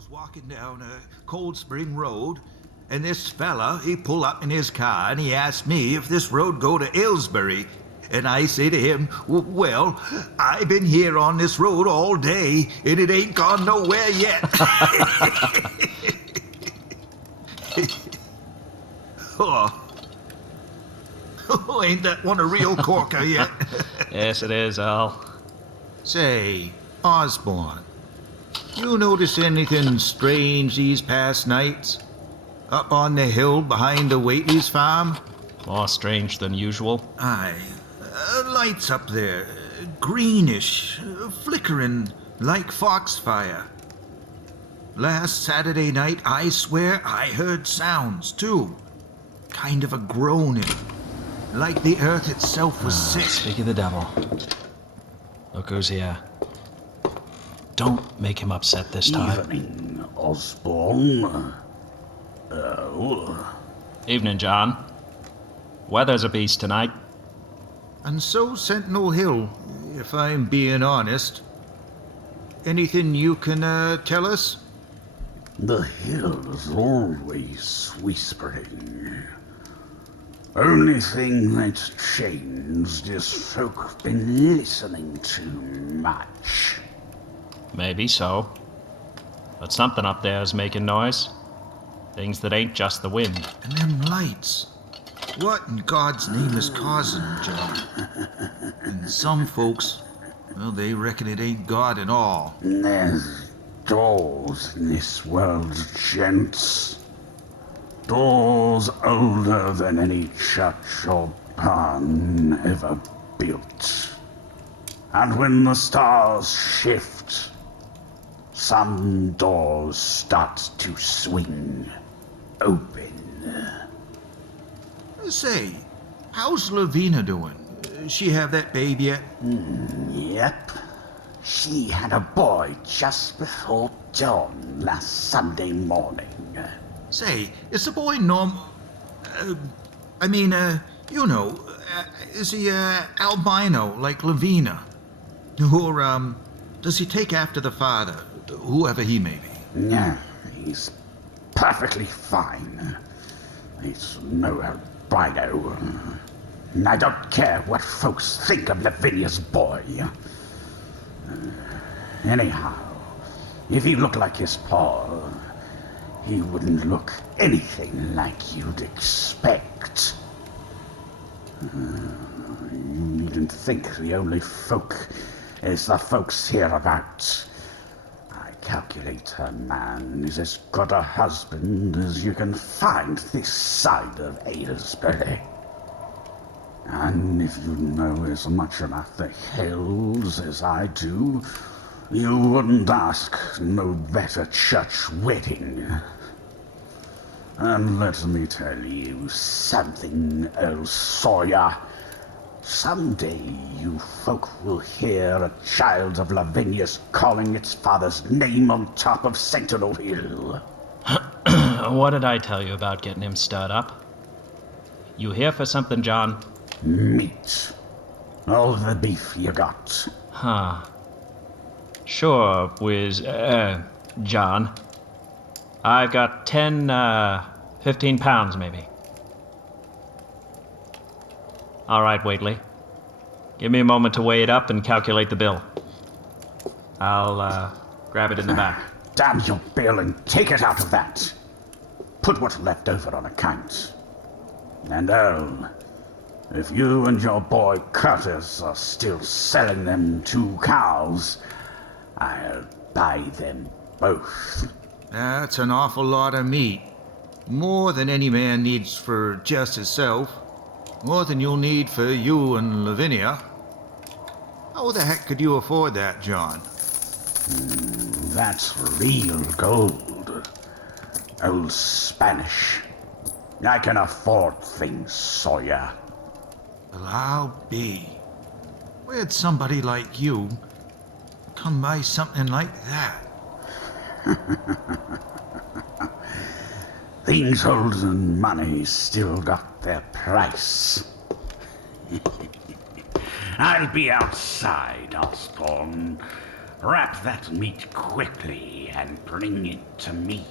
was walking down Cold Spring Road, and this fella, he pulled up in his car and he asked me if this road go to Aylesbury. And I say to him, well, I've been here on this road all day, and it ain't gone nowhere yet. Oh, ain't that one a real corker yet? Yes, it is, Al. Say, Osborne, you notice anything strange these past nights? Up on the hill behind the Whately's farm? More strange than usual. Aye. Lights up there. Greenish. Flickering like foxfire. Last Saturday night, I swear I heard sounds, too. Kind of a groaning. Like the earth itself was sick. Speak of the devil. Look who's here. Don't make him upset this time. Evening, Osborne. Oh. Evening, John. Weather's a beast tonight. And so Sentinel Hill, if I'm being honest. Anything you can tell us? The hill's always whispering. Only thing that's changed is folk have been listening too much. Maybe so. But something up there is making noise. Things that ain't just the wind. And them lights. What in God's name is causing them, John? And some folks, well, they reckon it ain't God at all. There's doors in this world, gents. Doors older than any church or barn ever built. And when the stars shift, some doors start to swing open. Say, how's Lavina doing? She have that baby yet? Yep. She had a boy just before dawn last Sunday morning. Say, is the boy is he albino like Lavina? Or, does he take after the father, whoever he may be? Yeah, he's perfectly fine. He's no albino. And I don't care what folks think of Lavinia's boy. Anyhow, if he looked like his pa, he wouldn't look anything like you'd expect. You needn't think the only folk is the folks hereabouts. I calculate her man is as good a husband as you can find this side of Aylesbury. And if you know as much about the hills as I do, you wouldn't ask no better church wedding. And let me tell you something, old Sawyer. Someday you folk will hear a child of Lavinia's calling its father's name on top of Sentinel Hill. What did I tell you about getting him stirred up? You here for something, John? Meat. All the beef you got. Huh. Sure, John. I've got 15 pounds, maybe. All right, Whately. Give me a moment to weigh it up and calculate the bill. I'll, grab it in the back. Damn your bill and take it out of that. Put what's left over on account. And if you and your boy Curtis are still selling them 2 cows, I'll buy them both. That's an awful lot of meat. More than any man needs for just himself. More than you'll need for you and Lavinia. How the heck could you afford that, John? That's real gold. Old Spanish. I can afford things, Sawyer. Well, I'll be. Where'd somebody like you come by something like that? Things holding money still got their price. I'll be outside, Osborne. Wrap that meat quickly and bring it to me.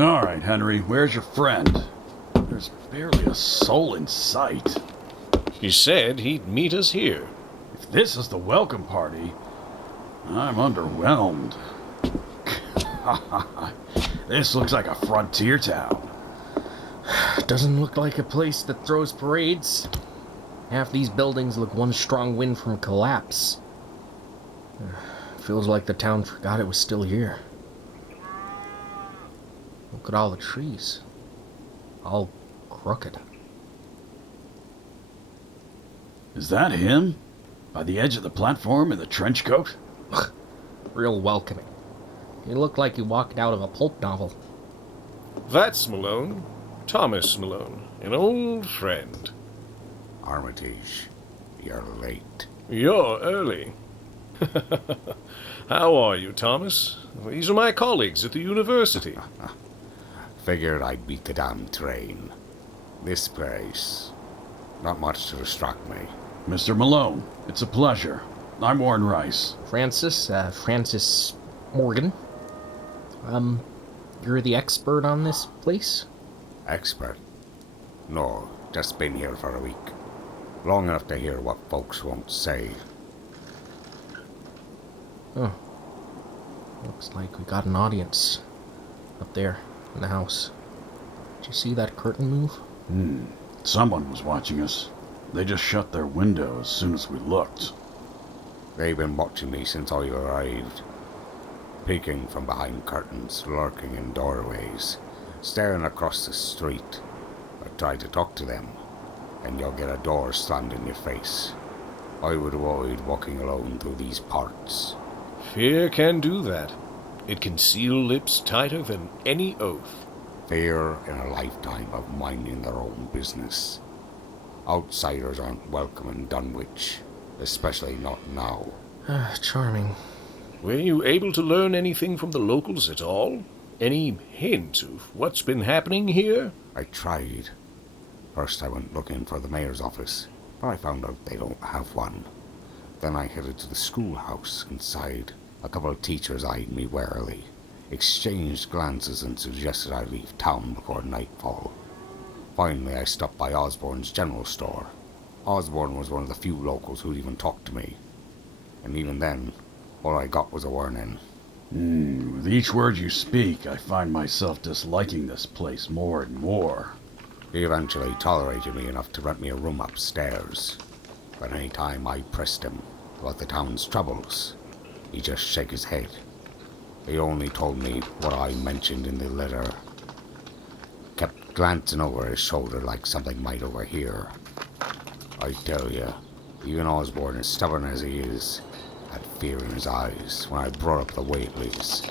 All right, Henry, where's your friend? There's barely a soul in sight. He said he'd meet us here. If this is the welcome party, I'm underwhelmed. This looks like a frontier town. Doesn't look like a place that throws parades. Half these buildings look one strong wind from collapse. Feels like the town forgot it was still here. Look at all the trees. All crooked. Is that him? By the edge of the platform in the trench coat? Real welcoming. He looked like he walked out of a pulp novel. That's Malone. Thomas Malone, an old friend. Armitage, you're late. You're early. How are you, Thomas? These are my colleagues at the university. Figured I'd beat the damn train. This place, not much to distract me. Mr. Malone, it's a pleasure. I'm Warren Rice. Francis Morgan. You're the expert on this place? Expert? No, just been here for a week. Long enough to hear what folks won't say. Oh. Looks like we got an audience. Up there, in the house. Did you see that curtain move? Someone was watching us. They just shut their window as soon as we looked. They've been watching me since I arrived, peeking from behind curtains, lurking in doorways, staring across the street. I try to talk to them, and you'll get a door slammed in your face. I would avoid walking alone through these parts. Fear can do that. It can seal lips tighter than any oath. Fear in a lifetime of minding their own business. Outsiders aren't welcome in Dunwich, especially not now. Charming. Were you able to learn anything from the locals at all? Any hint of what's been happening here? I tried. First I went looking for the mayor's office, but I found out they don't have one. Then I headed to the schoolhouse inside. A couple of teachers eyed me warily, exchanged glances and suggested I leave town before nightfall. Finally I stopped by Osborne's general store. Osborne was one of the few locals who'd even talk to me. And even then, all I got was a warning. With each word you speak, I find myself disliking this place more and more. He eventually tolerated me enough to rent me a room upstairs. But any time I pressed him about the town's troubles, he'd just shake his head. He only told me what I mentioned in the letter. Kept glancing over his shoulder like something might overhear. I tell you, even Osborne, as stubborn as he is, had fear in his eyes when I brought up the Whateleys.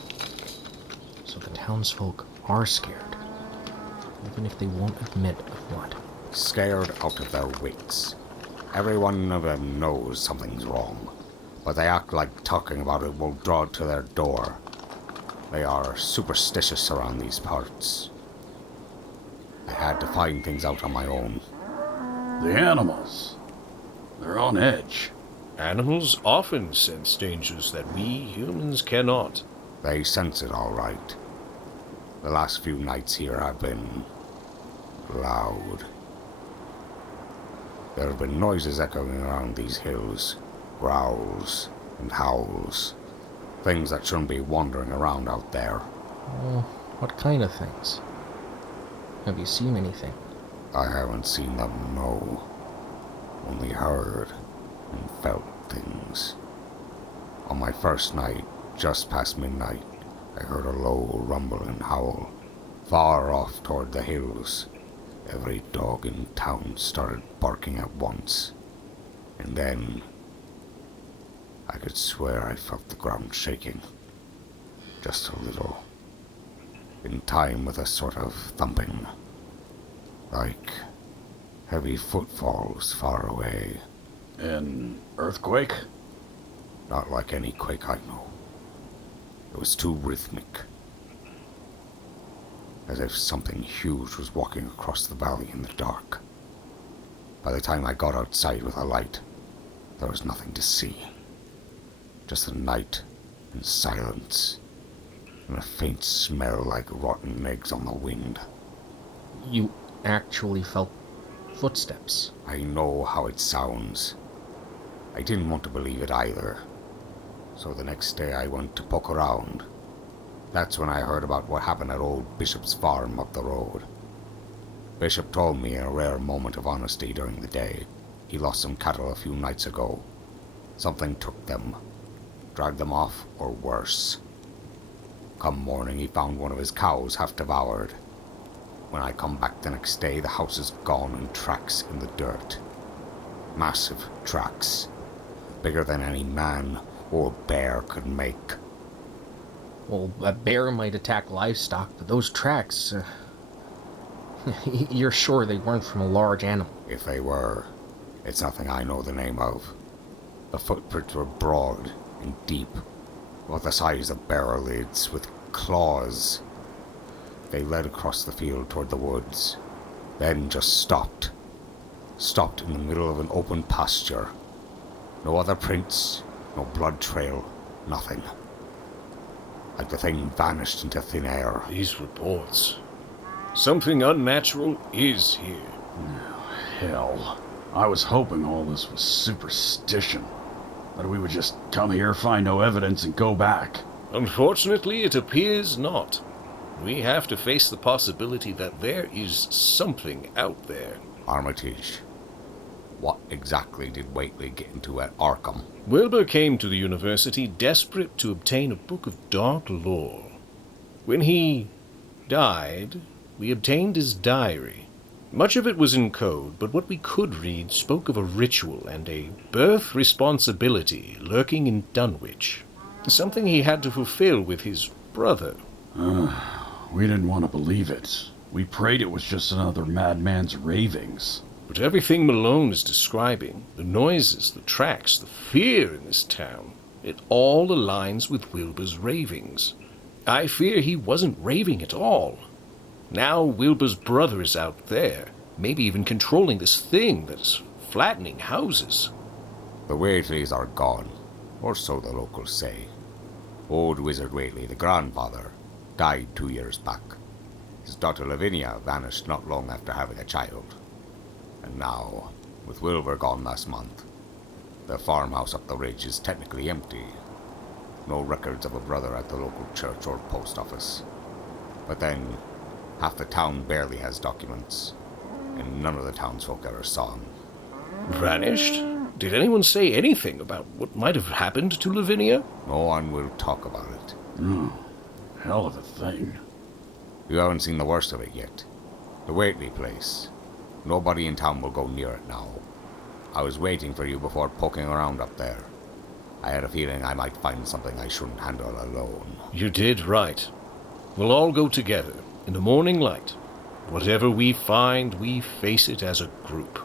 So the townsfolk are scared, even if they won't admit of what. Scared out of their wits. Every one of them knows something's wrong, but they act like talking about it will draw it to their door. They are superstitious around these parts. I had to find things out on my own. The animals. They're on edge. Animals often sense dangers that we humans cannot. They sense it all right. The last few nights here have been loud. There have been noises echoing around these hills, growls and howls, things that shouldn't be wandering around out there. Oh, what kind of things? Have you seen anything? I haven't seen them, no. Only heard and felt things. On my first night, just past midnight, I heard a low rumble and howl, far off toward the hills. Every dog in town started barking at once. And then, I could swear I felt the ground shaking. Just a little. In time with a sort of thumping. Like heavy footfalls far away. An earthquake? Not like any quake I know. It was too rhythmic. As if something huge was walking across the valley in the dark. By the time I got outside with a light, there was nothing to see. Just the night and silence, and a faint smell like rotten eggs on the wind. You actually felt footsteps? I know how it sounds. I didn't want to believe it either. So the next day I went to poke around. That's when I heard about what happened at old Bishop's farm up the road. Bishop told me in a rare moment of honesty during the day. He lost some cattle a few nights ago. Something took them. Dragged them off, or worse. Come morning he found one of his cows half devoured. When I come back the next day, the house is gone and tracks in the dirt. Massive tracks. Bigger than any man or bear could make. Well, a bear might attack livestock, but those tracks... you're sure they weren't from a large animal? If they were, it's nothing I know the name of. The footprints were broad and deep, about the size of barrel lids, with claws. They led across the field toward the woods, then just stopped. Stopped in the middle of an open pasture. No other prints, no blood trail, nothing. Like the thing vanished into thin air. These reports. Something unnatural is here. Hell. I was hoping all this was superstition. That we would just come here, find no evidence, and go back. Unfortunately, it appears not. We have to face the possibility that there is something out there. Armitage. What exactly did Whately get into at Arkham? Wilbur came to the university desperate to obtain a book of dark lore. When he died, we obtained his diary. Much of it was in code, but what we could read spoke of a ritual and a birth responsibility lurking in Dunwich. Something he had to fulfill with his brother. We didn't want to believe it. We prayed it was just another madman's ravings. But everything Malone is describing, the noises, the tracks, the fear in this town, it all aligns with Wilbur's ravings. I fear he wasn't raving at all. Now Wilbur's brother is out there, maybe even controlling this thing that is flattening houses. The Whateleys are gone, or so the locals say. Old Wizard Whately, the grandfather, died 2 years back. His daughter Lavinia vanished not long after having a child. And now, with Wilbur gone last month, the farmhouse up the ridge is technically empty. No records of a brother at the local church or post office. But then, half the town barely has documents, and none of the townsfolk ever saw him. Vanished? Did anyone say anything about what might have happened to Lavinia? No one will talk about it. Hell of a thing. You haven't seen the worst of it yet. The Whately place. Nobody in town will go near it now. I was waiting for you before poking around up there. I had a feeling I might find something I shouldn't handle alone. You did right. We'll all go together, in the morning light. Whatever we find, we face it as a group.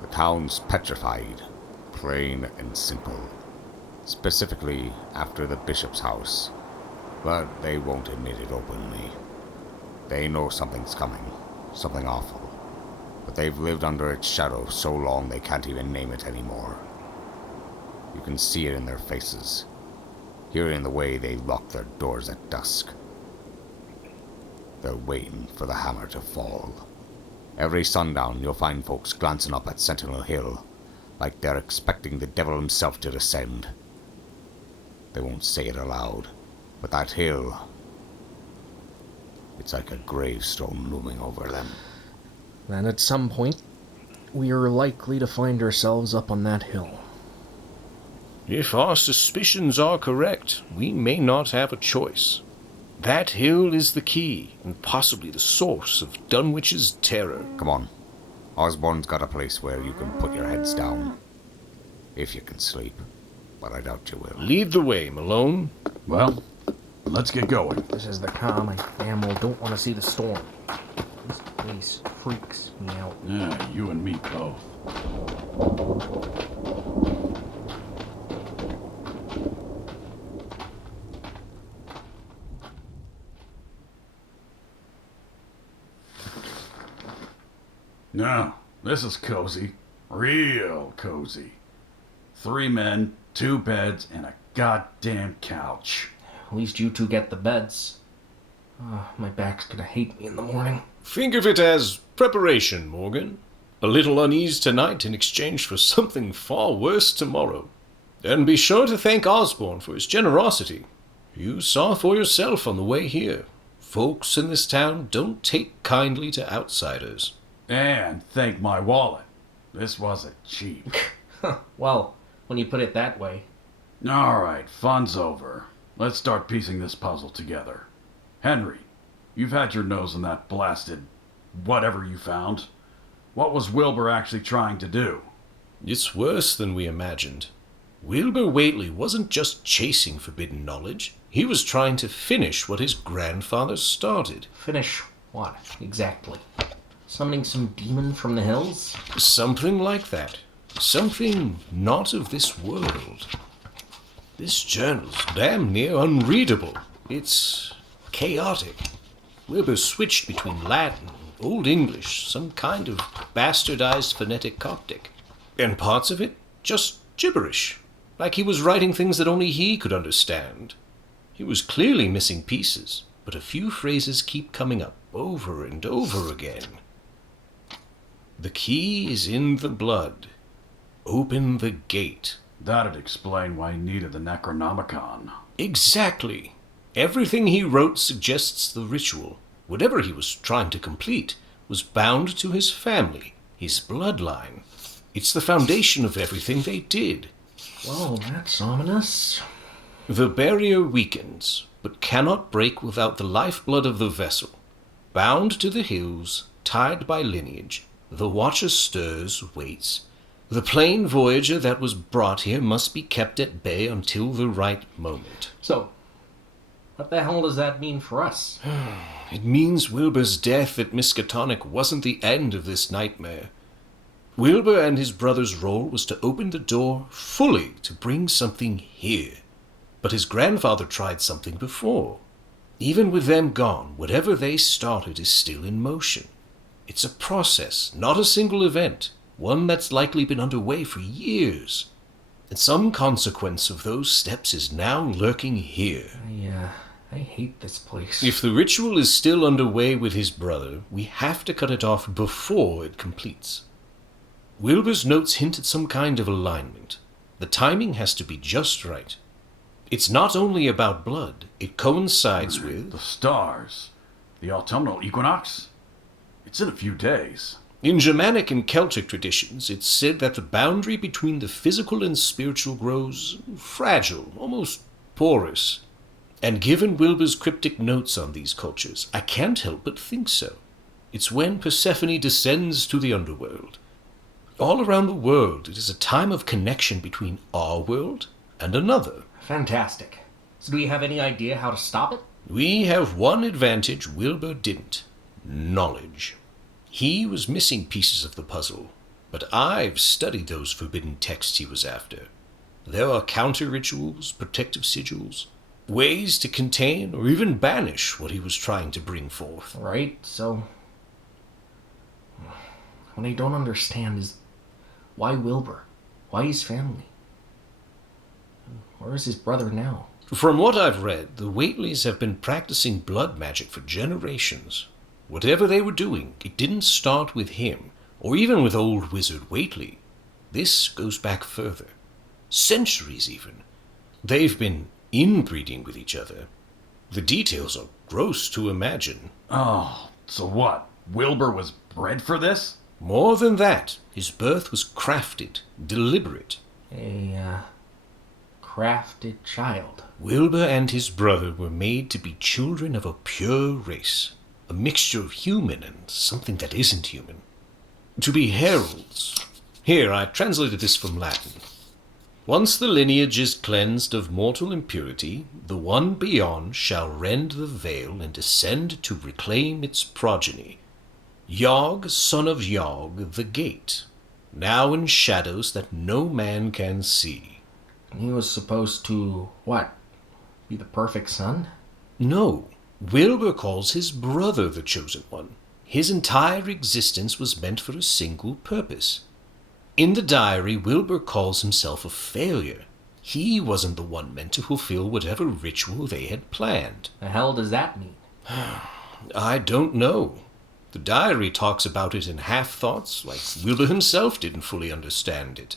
The town's petrified, plain and simple. Specifically after the bishop's house. But they won't admit it openly. They know something's coming, something awful. But they've lived under its shadow so long they can't even name it anymore. You can see it in their faces, hear it in the way they lock their doors at dusk. They're waiting for the hammer to fall. Every sundown you'll find folks glancing up at Sentinel Hill, like they're expecting the devil himself to descend. They won't say it aloud, but that hill, it's like a gravestone looming over them. Then at some point, we are likely to find ourselves up on that hill. If our suspicions are correct, we may not have a choice. That hill is the key, and possibly the source of Dunwich's terror. Come on. Osborne's got a place where you can put your heads down. If you can sleep, but I doubt you will. Lead the way, Malone. Well, let's get going. This is the calm. My family don't want to see the storm. This place freaks me out. Yeah, you and me both. No, this is cozy. Real cozy. 3 men, 2 beds, and a goddamn couch. At least you two get the beds. My back's gonna hate me in the morning. Think of it as preparation, Morgan. A little unease tonight in exchange for something far worse tomorrow. And be sure to thank Osborne for his generosity. You saw for yourself on the way here. Folks in this town don't take kindly to outsiders. And thank my wallet. This wasn't cheap. Well, when you put it that way. Alright, fun's over. Let's start piecing this puzzle together. Henry, you've had your nose in that blasted whatever you found. What was Wilbur actually trying to do? It's worse than we imagined. Wilbur Whately wasn't just chasing forbidden knowledge. He was trying to finish what his grandfather started. Finish what, exactly? Summoning some demon from the hills? Something like that. Something not of this world. This journal's damn near unreadable. It's chaotic. Wilbur switched between Latin, Old English, some kind of bastardized phonetic Coptic. And parts of it just gibberish. Like he was writing things that only he could understand. He was clearly missing pieces, but a few phrases keep coming up over and over again. The key is in the blood. Open the gate. That'd explain why he needed the Necronomicon. Exactly. Everything he wrote suggests the ritual, whatever he was trying to complete, was bound to his family, his bloodline. It's the foundation of everything they did. Well, that's ominous. The barrier weakens, but cannot break without the lifeblood of the vessel. Bound to the hills, tied by lineage, the watcher stirs, waits. The plain voyager that was brought here must be kept at bay until the right moment. So, what the hell does that mean for us? It means Wilbur's death at Miskatonic wasn't the end of this nightmare. Wilbur and his brother's role was to open the door fully to bring something here. But his grandfather tried something before. Even with them gone, whatever they started is still in motion. It's a process, not a single event, one that's likely been underway for years. And some consequence of those steps is now lurking here. I hate this place. If the ritual is still underway with his brother, we have to cut it off before it completes. Wilbur's notes hint at some kind of alignment. The timing has to be just right. It's not only about blood, it coincides with... The stars. The autumnal equinox. It's in a few days. In Germanic and Celtic traditions, it's said that the boundary between the physical and spiritual grows fragile, almost porous. And given Wilbur's cryptic notes on these cultures, I can't help but think so. It's when Persephone descends to the underworld. All around the world, it is a time of connection between our world and another. Fantastic. So do we have any idea how to stop it? We have one advantage Wilbur didn't. Knowledge. He was missing pieces of the puzzle, but I've studied those forbidden texts he was after. There are counter-rituals, protective sigils, ways to contain or even banish what he was trying to bring forth. Right, so... What I don't understand is why Wilbur? Why his family? Where is his brother now? From what I've read, the Whateleys have been practicing blood magic for generations. Whatever they were doing, it didn't start with him, or even with old wizard Whateley. This goes back further. Centuries even. They've been inbreeding with each other. The details are gross to imagine. Oh, so what? Wilbur was bred for this? More than that, his birth was crafted, deliberate. A, crafted child. Wilbur and his brother were made to be children of a pure race, a mixture of human and something that isn't human. To be heralds. Here, I translated this from Latin. Once the lineage is cleansed of mortal impurity, the one beyond shall rend the veil and descend to reclaim its progeny. Yog, son of Yog, the gate, now in shadows that no man can see. He was supposed to, what? Be the perfect son? No, Wilbur calls his brother the chosen one. His entire existence was meant for a single purpose. In the diary, Wilbur calls himself a failure. He wasn't the one meant to fulfill whatever ritual they had planned. The hell does that mean? I don't know. The diary talks about it in half-thoughts, like Wilbur himself didn't fully understand it.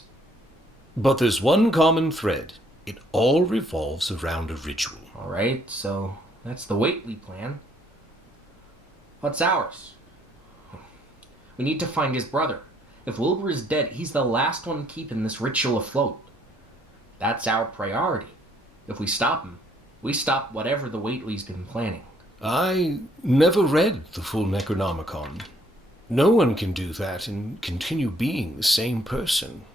But there's one common thread. It all revolves around a ritual. Alright, so that's the Whately plan. What's ours? We need to find his brother. If Wilbur is dead, he's the last one keeping this ritual afloat. That's our priority. If we stop him, we stop whatever the Whately's been planning. I never read the full Necronomicon. No one can do that and continue being the same person.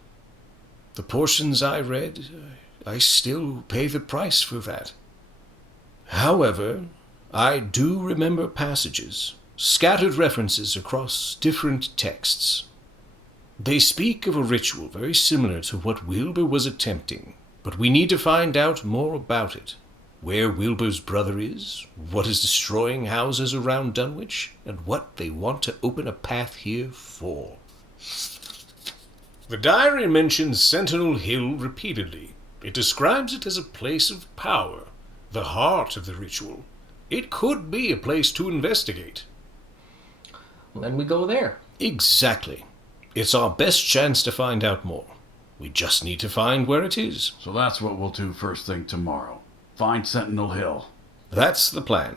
The portions I read, I still pay the price for that. However, I do remember passages, scattered references across different texts. They speak of a ritual very similar to what Wilbur was attempting, but we need to find out more about it. Where Wilbur's brother is, what is destroying houses around Dunwich, and what they want to open a path here for. The diary mentions Sentinel Hill repeatedly. It describes it as a place of power, the heart of the ritual. It could be a place to investigate. Well, then we go there. Exactly. It's our best chance to find out more. We just need to find where it is. So that's what we'll do first thing tomorrow. Find Sentinel Hill. That's the plan.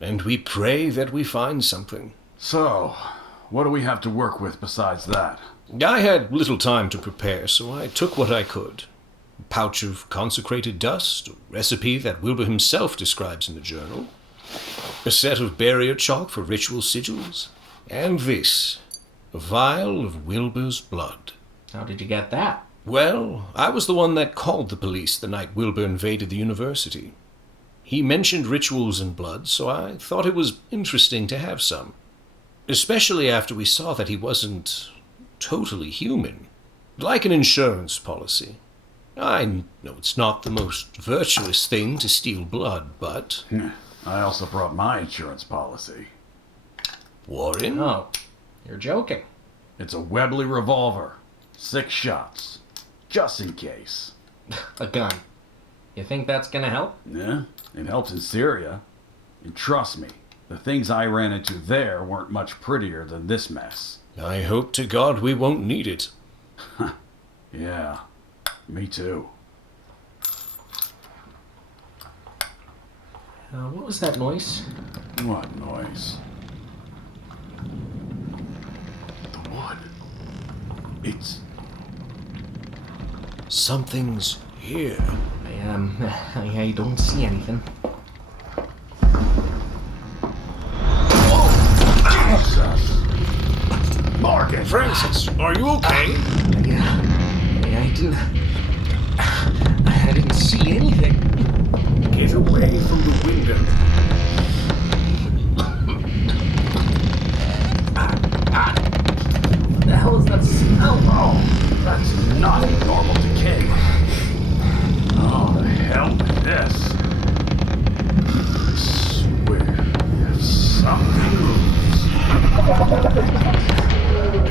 And we pray that we find something. So, what do we have to work with besides that? I had little time to prepare, so I took what I could. A pouch of consecrated dust, a recipe that Wilbur himself describes in the journal, a set of barrier chalk for ritual sigils, and this, a vial of Wilbur's blood. How did you get that? Well, I was the one that called the police the night Wilbur invaded the university. He mentioned rituals and blood, so I thought it was interesting to have some. Especially after we saw that he wasn't totally human. Like an insurance policy. I know it's not the most virtuous thing to steal blood, but... I also brought my insurance policy. Warren? Oh, you're joking. It's a Webley revolver. 6 shots. Just in case. A gun. You think that's gonna help? Yeah, it helps in Syria. And trust me, the things I ran into there weren't much prettier than this mess. I hope to God we won't need it. Yeah, me too. What was that noise? What noise? The wood. It's... Something's here. I don't see anything. Jesus! Morgan! Francis, are you okay? I didn't see anything. Get away from the window. What the hell is that smell? Oh, that's not normal decay. Oh, the hell with this? I swear, if something moves...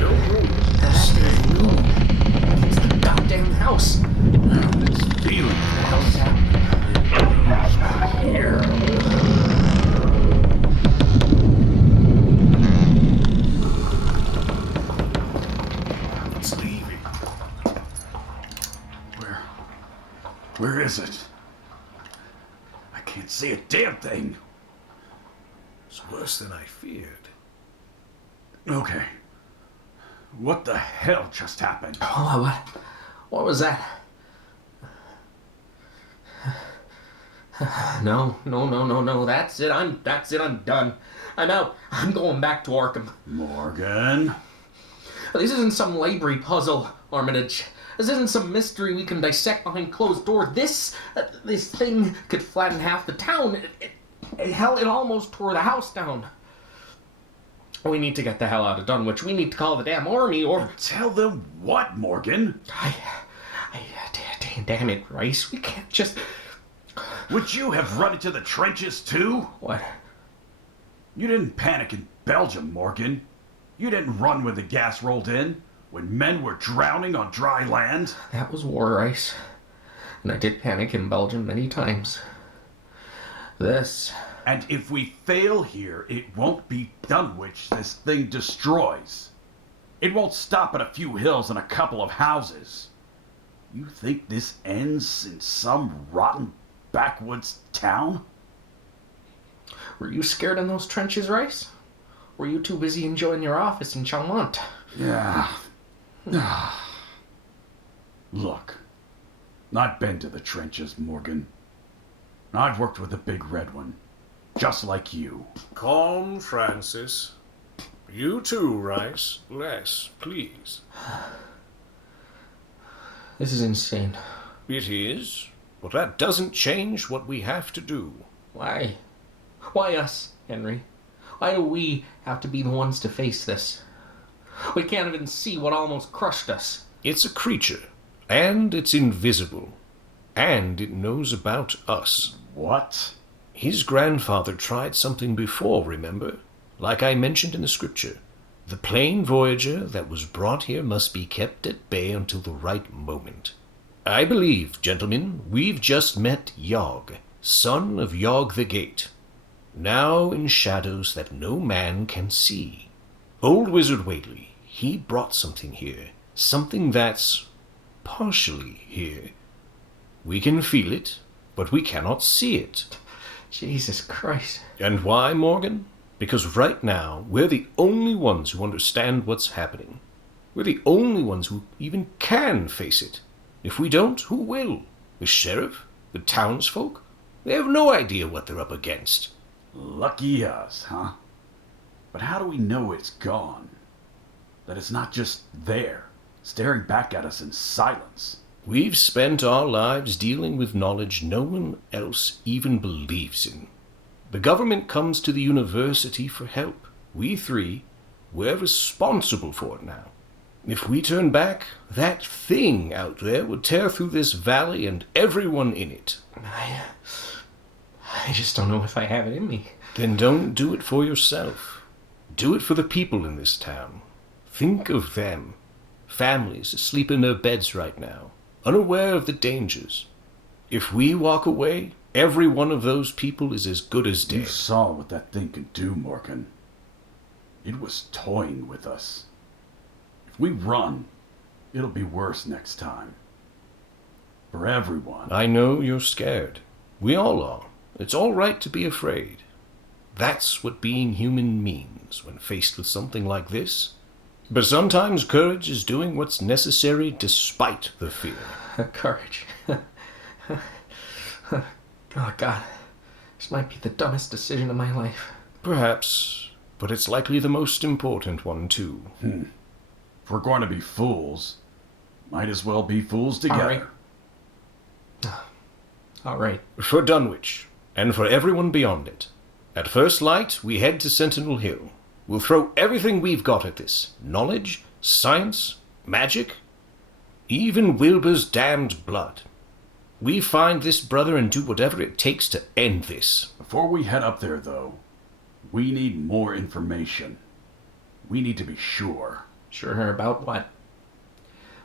Don't move. Stay low. It's the goddamn house. It's feeling What the hell's happening? here. It's leaving. Where is it? I can't see a damn thing. It's worse than I feared. Okay. What the hell just happened? Oh, what was that? No. That's it. I'm done. I'm out. I'm going back to Arkham. Morgan? This isn't some library puzzle, Armitage. This isn't some mystery we can dissect behind closed doors. This thing could flatten half the town. Hell, it almost tore the house down. We need to get the hell out of Dunwich. We need to call the damn army, or... Tell them what, Morgan? Damn it, Rice. We can't just... Would you have run into the trenches too? What? You didn't panic in Belgium, Morgan. You didn't run when the gas rolled in, when men were drowning on dry land. That was war, Rice. And I did panic in Belgium many times. This... And if we fail here, it won't be Dunwich this thing destroys. It won't stop at a few hills and a couple of houses. You think this ends in some rotten backwoods town? Were you scared in those trenches, Rice? Were you too busy enjoying your office in Chalmont? Yeah. Look, I've been to the trenches, Morgan. I've worked with a big red one, just like you. Calm, Francis. You too, Rice. Less, please. This is insane. It is, but that doesn't change what we have to do. Why? Why us, Henry? Why do we have to be the ones to face this? We can't even see what almost crushed us. It's a creature, and it's invisible, and it knows about us. What? His grandfather tried something before, remember? Like I mentioned in the scripture. The plain voyager that was brought here must be kept at bay until the right moment. I believe, gentlemen, we've just met Yog, son of Yog the Gate, now in shadows that no man can see. Old Wizard Whately, he brought something here, something that's partially here. We can feel it, but we cannot see it. Jesus Christ. And why, Morgan? Because right now, we're the only ones who understand what's happening. We're the only ones who even can face it. If we don't, who will? The sheriff? The townsfolk? They have no idea what they're up against. Lucky us, huh? But how do we know it's gone? That it's not just there, staring back at us in silence? We've spent our lives dealing with knowledge no one else even believes in. The government comes to the university for help. We three, we're responsible for it now. If we turn back, that thing out there would tear through this valley and everyone in it. I just don't know if I have it in me. Then don't do it for yourself. Do it for the people in this town. Think of them. Families asleep in their beds right now, unaware of the dangers. If we walk away, every one of those people is as good as dead. You saw what that thing could do, Morgan. It was toying with us. If we run, it'll be worse next time. For everyone. I know you're scared. We all are. It's all right to be afraid. That's what being human means when faced with something like this. But sometimes courage is doing what's necessary despite the fear. Courage. Oh, God. This might be the dumbest decision of my life. Perhaps, but it's likely the most important one, too. If we're going to be fools, might as well be fools together. All right. For Dunwich, and for everyone beyond it. At first light, we head to Sentinel Hill. We'll throw everything we've got at this. Knowledge, science, magic, even Wilbur's damned blood. We find this brother and do whatever it takes to end this. Before we head up there, though, we need more information. We need to be sure. Sure about what?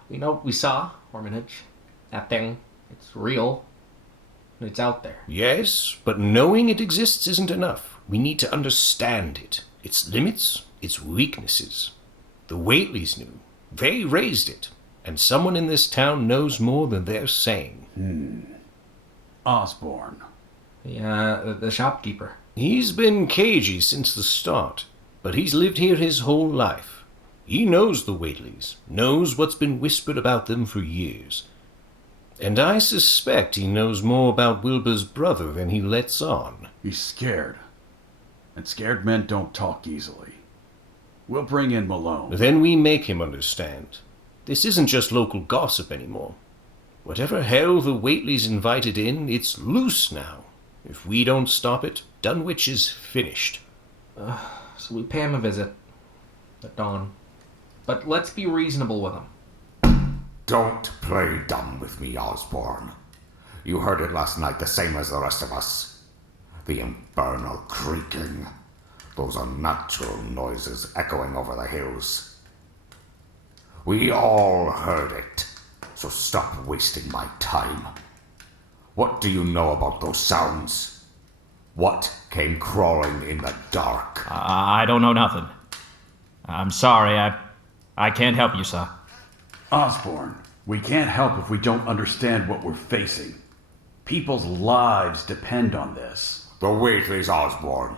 We know we saw Armitage. That thing. It's real. It's out there. Yes, but knowing it exists isn't enough. We need to understand it. Its limits, its weaknesses. The Whateleys knew. They raised it. And someone in this town knows more than they're saying. Osborne. The shopkeeper. He's been cagey since the start, but he's lived here his whole life. He knows the Whateleys, knows what's been whispered about them for years. And I suspect he knows more about Wilbur's brother than he lets on. He's scared. And scared men don't talk easily. We'll bring in Malone. Then we make him understand. This isn't just local gossip anymore. Whatever hell the Whateleys invited in, it's loose now. If we don't stop it, Dunwich is finished. So we pay him a visit. At dawn. But let's be reasonable with him. Don't play dumb with me, Osborne. You heard it last night the same as the rest of us. The infernal creaking. Those unnatural noises echoing over the hills. We all heard it, so stop wasting my time. What do you know about those sounds? What came crawling in the dark? I don't know nothing. I'm sorry, I can't help you, sir. Osborne, we can't help if we don't understand what we're facing. People's lives depend on this. The Whateleys, Osborne.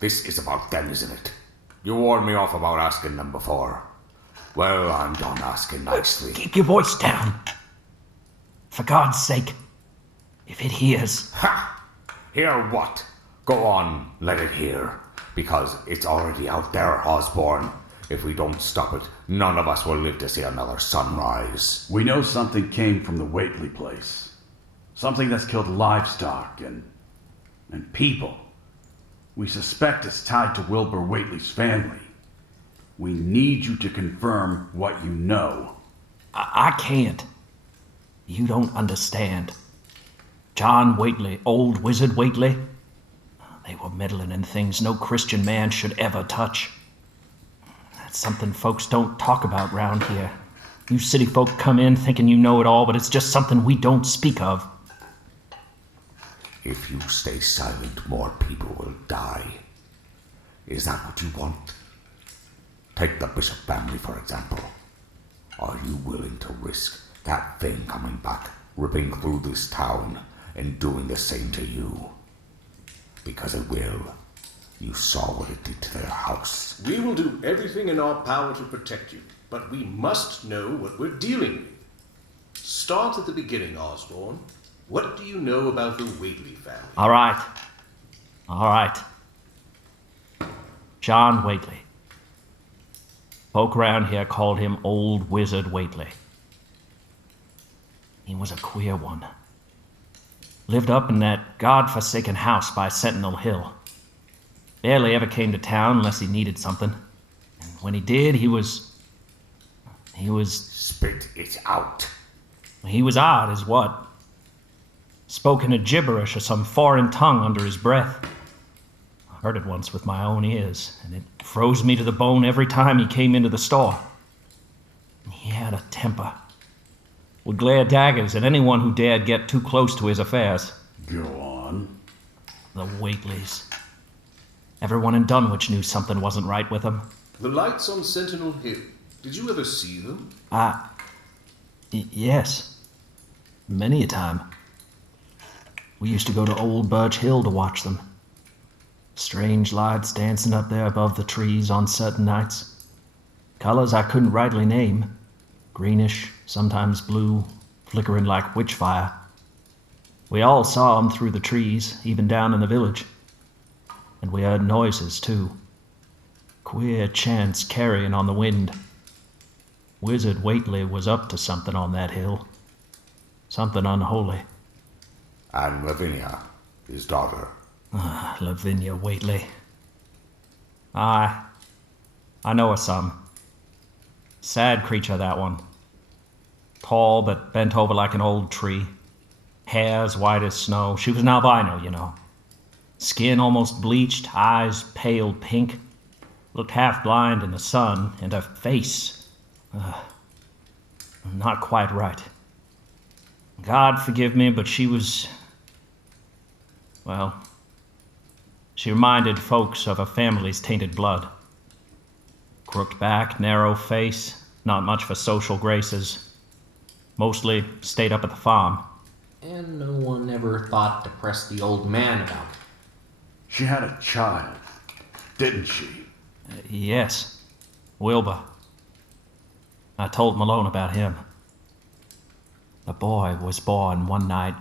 This is about them, isn't it? You warned me off about asking them before. Well, I'm done asking nicely. Keep your voice down. For God's sake. If it hears. Ha! Hear what? Go on, let it hear. Because it's already out there, Osborne. If we don't stop it, none of us will live to see another sunrise. We know something came from the Whately place. Something that's killed livestock and people. We suspect it's tied to Wilbur Whately's family. We need you to confirm what you know. I can't. You don't understand. John Whately, old wizard Whately, they were meddling in things no Christian man should ever touch. That's something folks don't talk about round here. You city folk come in thinking you know it all, but it's just something we don't speak of. If you stay silent, more people will die. Is that what you want? Take the Bishop family, for example. Are you willing to risk that thing coming back, ripping through this town, and doing the same to you? Because it will. You saw what it did to their house. We will do everything in our power to protect you. but we must know what we're dealing with. Start at the beginning, Osborne. What do you know about the Whately family? All right. John Whately. Folk around here called him Old Wizard Whately. He was a queer one. Lived up in that god-forsaken house by Sentinel Hill. Barely ever came to town unless he needed something. And when he did, he was... Spit it out. He was odd as what? Spoke in a gibberish or some foreign tongue under his breath. I heard it once with my own ears, and it froze me to the bone every time he came into the store. He had a temper. Would glare daggers at anyone who dared get too close to his affairs. Go on. The Whateleys. Everyone in Dunwich knew something wasn't right with them. The lights on Sentinel Hill. Did you ever see them? Yes. Many a time. We used to go to Old Birch Hill to watch them. Strange lights dancing up there above the trees on certain nights. Colors I couldn't rightly name. Greenish, sometimes blue, flickering like witch fire. We all saw them through the trees, even down in the village. And we heard noises, too. Queer chants carrying on the wind. Wizard Whately was up to something on that hill. Something unholy. And Lavinia, his daughter. Lavinia Whately. I know her some. Sad creature, that one. Tall, but bent over like an old tree. Hair as white as snow. She was an albino, you know. Skin almost bleached, eyes pale pink. Looked half blind in the sun, and her face... not quite right. God forgive me, but she was... well... she reminded folks of her family's tainted blood. Crooked back, narrow face, not much for social graces. Mostly stayed up at the farm. And no one ever thought to press the old man about it. She had a child, didn't she? Yes, Wilbur. I told Malone about him. The boy was born one night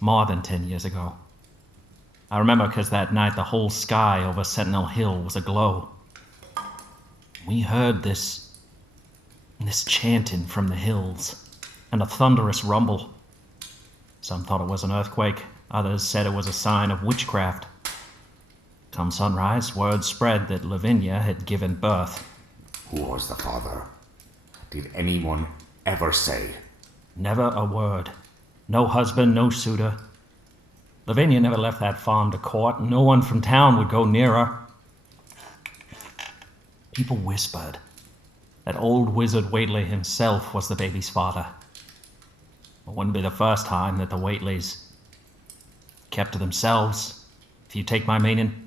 more than 10 years ago. I remember because that night the whole sky over Sentinel Hill was aglow. We heard this chanting from the hills, and a thunderous rumble. Some thought it was an earthquake, others said it was a sign of witchcraft. Come sunrise, word spread that Lavinia had given birth. Who was the father? Did anyone ever say? Never a word. No husband, no suitor. Lavinia never left that farm to court, and no one from town would go near her. People whispered that old Wizard Whately himself was the baby's father. It wouldn't be the first time that the Whateleys kept to themselves, if you take my meaning.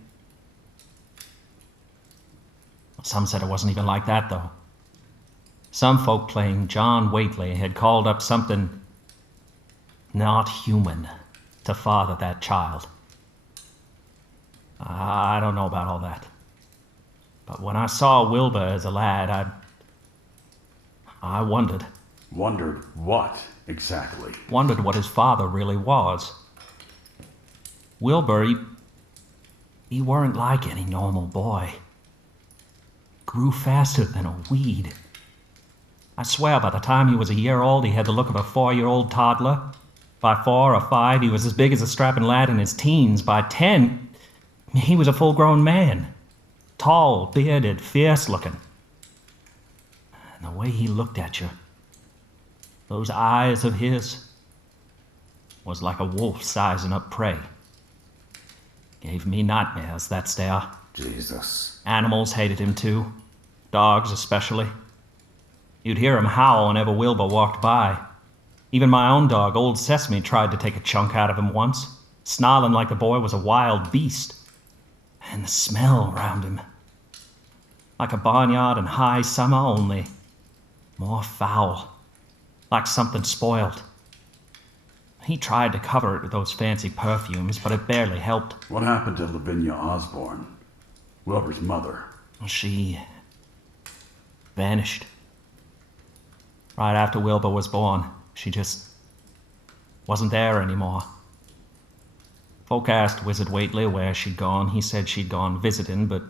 Some said it wasn't even like that, though. Some folk claimed John Whately had called up something not human to father that child. I don't know about all that. But when I saw Wilbur as a lad, I wondered. Wondered what, exactly? Wondered what his father really was. Wilbur, he weren't like any normal boy. Grew faster than a weed. I swear by the time he was a year old, he had the look of a 4-year-old toddler. By 4 or 5, he was as big as a strapping lad in his teens. By 10, he was a full-grown man. Tall, bearded, fierce-looking. And the way he looked at you, those eyes of his, was like a wolf sizing up prey. Gave me nightmares, that stare. Jesus. Animals hated him too. Dogs especially. You'd hear him howl whenever Wilbur walked by. Even my own dog, Old Sesame, tried to take a chunk out of him once, snarling like the boy was a wild beast. And the smell around him. Like a barnyard in high summer, only more foul. Like something spoiled. He tried to cover it with those fancy perfumes, but it barely helped. What happened to Lavinia Osborne, Wilbur's mother? She vanished. Right after Wilbur was born, she just wasn't there anymore. Folk asked Wizard Whately where she'd gone. He said she'd gone visiting, but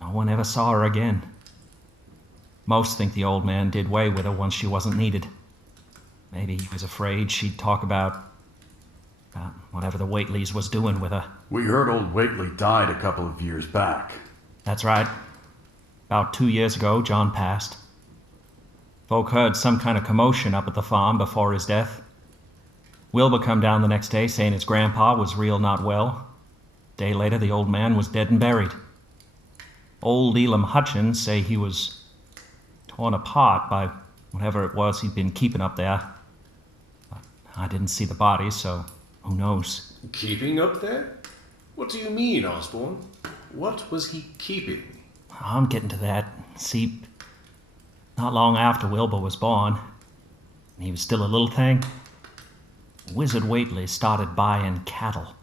no one ever saw her again. Most think the old man did away with her once she wasn't needed. Maybe he was afraid she'd talk about whatever the Whateleys was doing with her. We heard old Whately died a couple of years back. That's right. About 2 years ago, John passed. Folk heard some kind of commotion up at the farm before his death. Wilbur come down the next day saying his grandpa was real not well. Day later, the old man was dead and buried. Old Elam Hutchins say he was torn apart by whatever it was he'd been keeping up there. But I didn't see the body, so who knows? Keeping up there? What do you mean, Osborne? What was he keeping? I'm getting to that. See, not long after Wilbur was born, he was still a little thing, Wizard Whately started buying cattle.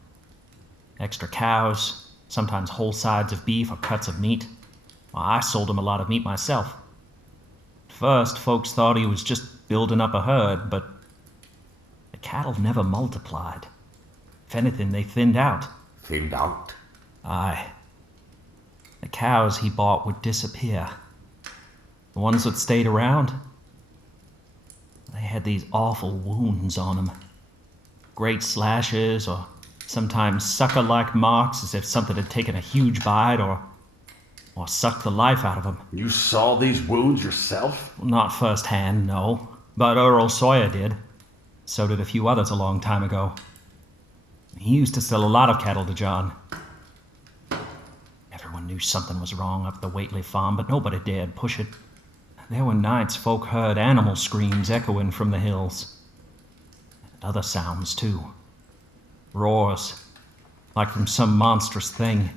Extra cows, sometimes whole sides of beef or cuts of meat. Well, I sold him a lot of meat myself. At first, folks thought he was just building up a herd, but the cattle never multiplied. If anything, they thinned out. Thinned out? Aye. The cows he bought would disappear. The ones that stayed around, they had these awful wounds on them. Great slashes, or sometimes sucker-like marks as if something had taken a huge bite or sucked the life out of them. You saw these wounds yourself? Well, not firsthand, no. But Earl Sawyer did. So did a few others a long time ago. He used to sell a lot of cattle to John. Everyone knew something was wrong up at the Whately farm, but nobody dared push it. There were nights folk heard animal screams echoing from the hills. And other sounds, too. Roars, like from some monstrous thing.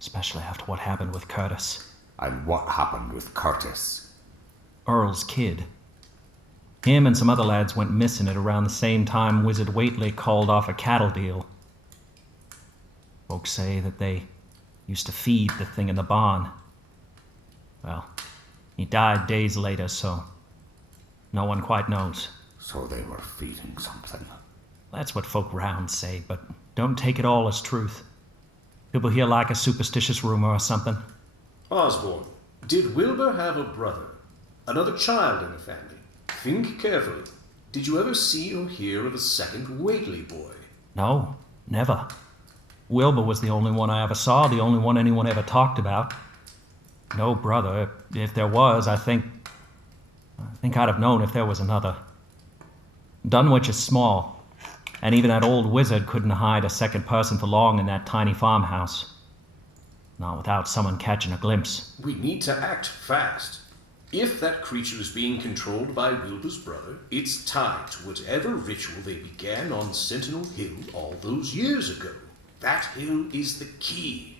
Especially after what happened with Curtis. And what happened with Curtis? Earl's kid. Him and some other lads went missing at around the same time Wizard Whately called off a cattle deal. Folks say that they used to feed the thing in the barn. Well, he died days later, so no one quite knows. So they were feeding something. That's what folk round say, but don't take it all as truth. People hear like a superstitious rumor or something. Osborne, did Wilbur have a brother? Another child in the family? Think carefully. Did you ever see or hear of a second Whately boy? No, never. Wilbur was the only one I ever saw, the only one anyone ever talked about. No brother. If there was, I think I'd have known if there was another. Dunwich is small, and even that old wizard couldn't hide a second person for long in that tiny farmhouse. Not without someone catching a glimpse. We need to act fast. If that creature is being controlled by Wilbur's brother, it's tied to whatever ritual they began on Sentinel Hill all those years ago. That hill is the key.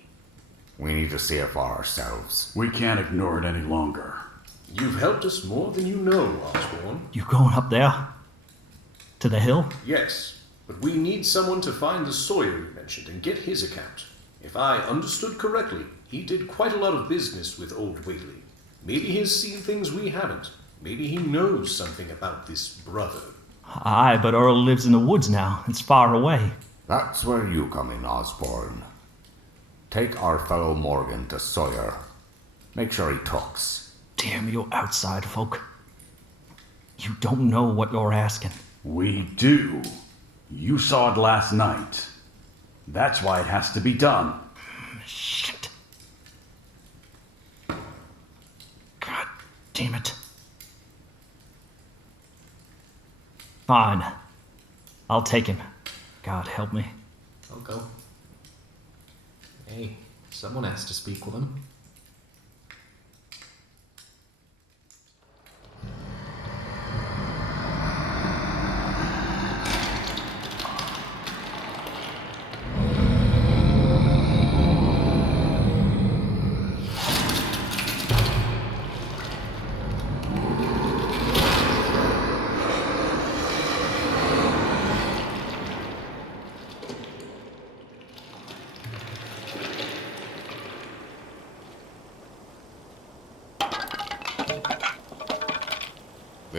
We need to see it for ourselves. We can't ignore it any longer. You've helped us more than you know, Osborne. You going up there? To the hill? Yes, but we need someone to find the Sawyer you mentioned and get his account. If I understood correctly, he did quite a lot of business with old Whately. Maybe he's seen things we haven't. Maybe he knows something about this brother. Aye, but Earl lives in the woods now. It's far away. That's where you come in, Osborne. Take our fellow Morgan to Sawyer. Make sure he talks. Damn you outside folk. You don't know what you're asking. We do. You saw it last night. That's why it has to be done. Shit. God damn it. Fine. I'll take him. God help me. I'll go. Hey, someone has to speak with him.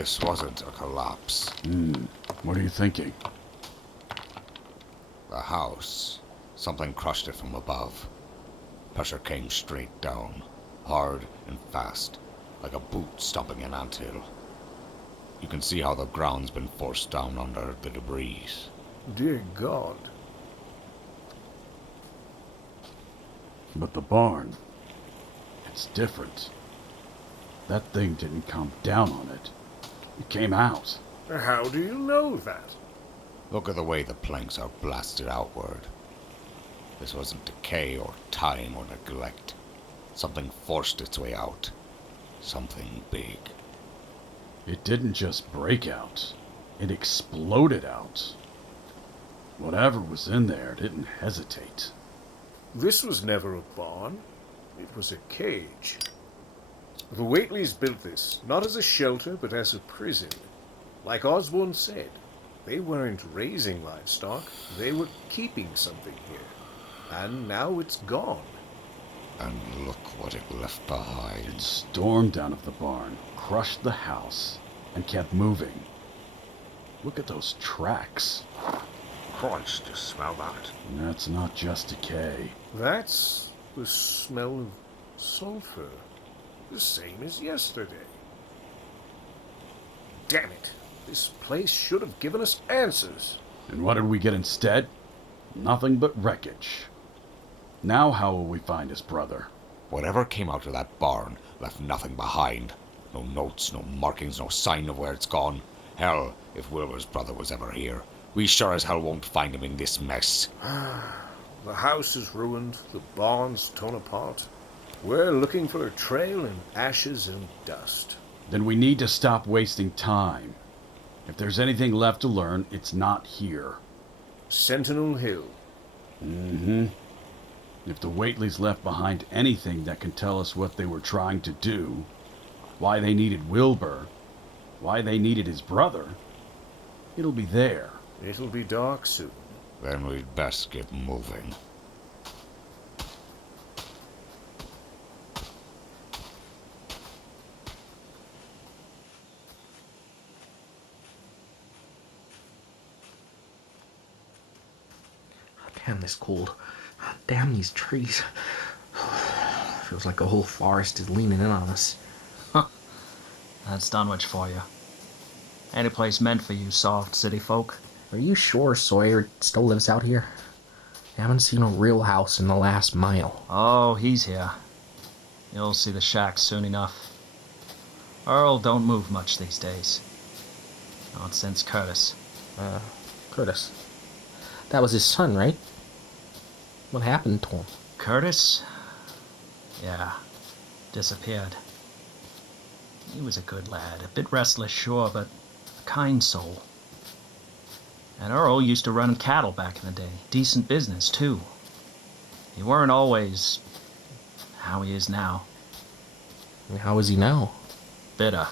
This wasn't a collapse. What are you thinking? The house. Something crushed it from above. Pressure came straight down, hard and fast, like a boot stomping an anthill. You can see how the ground's been forced down under the debris. Dear God. But the barn, it's different. That thing didn't come down on it. It came out. How do you know that? Look at the way the planks are blasted outward. This wasn't decay or time or neglect. Something forced its way out. Something big. It didn't just break out. It exploded out. Whatever was in there didn't hesitate. This was never a barn. It was a cage. The Whateleys built this, not as a shelter, but as a prison. Like Osborne said, they weren't raising livestock, they were keeping something here. And now it's gone. And look what it left behind. It stormed out of the barn, crushed the house, and kept moving. Look at those tracks. Christ, to smell that. And that's not just decay. That's the smell of sulfur. The same as yesterday. Damn it. This place should have given us answers. And what did we get instead? Nothing but wreckage. Now how will we find his brother? Whatever came out of that barn left nothing behind. No notes, no markings, no sign of where it's gone. Hell, if Wilbur's brother was ever here, we sure as hell won't find him in this mess. The house is ruined, the barn's torn apart. We're looking for a trail in ashes and dust. Then we need to stop wasting time. If there's anything left to learn, it's not here. Sentinel Hill. If the Whateleys left behind anything that can tell us what they were trying to do, why they needed Wilbur, why they needed his brother, it'll be there. It'll be dark soon. Then we'd best get moving. Damn this cold. Damn these trees. Feels like a whole forest is leaning in on us. That's Dunwich for you. Any place meant for you soft city folk. Are you sure Sawyer still lives out here? I haven't seen a real house in the last mile. Oh, he's here. You'll see the shack soon enough. Earl don't move much these days. Not since Curtis. Curtis. That was his son, right? What happened to him? Curtis? Yeah. Disappeared. He was a good lad. A bit restless, sure, but a kind soul. And Earl used to run cattle back in the day. Decent business, too. He weren't always how he is now. And how is he now? Bitter.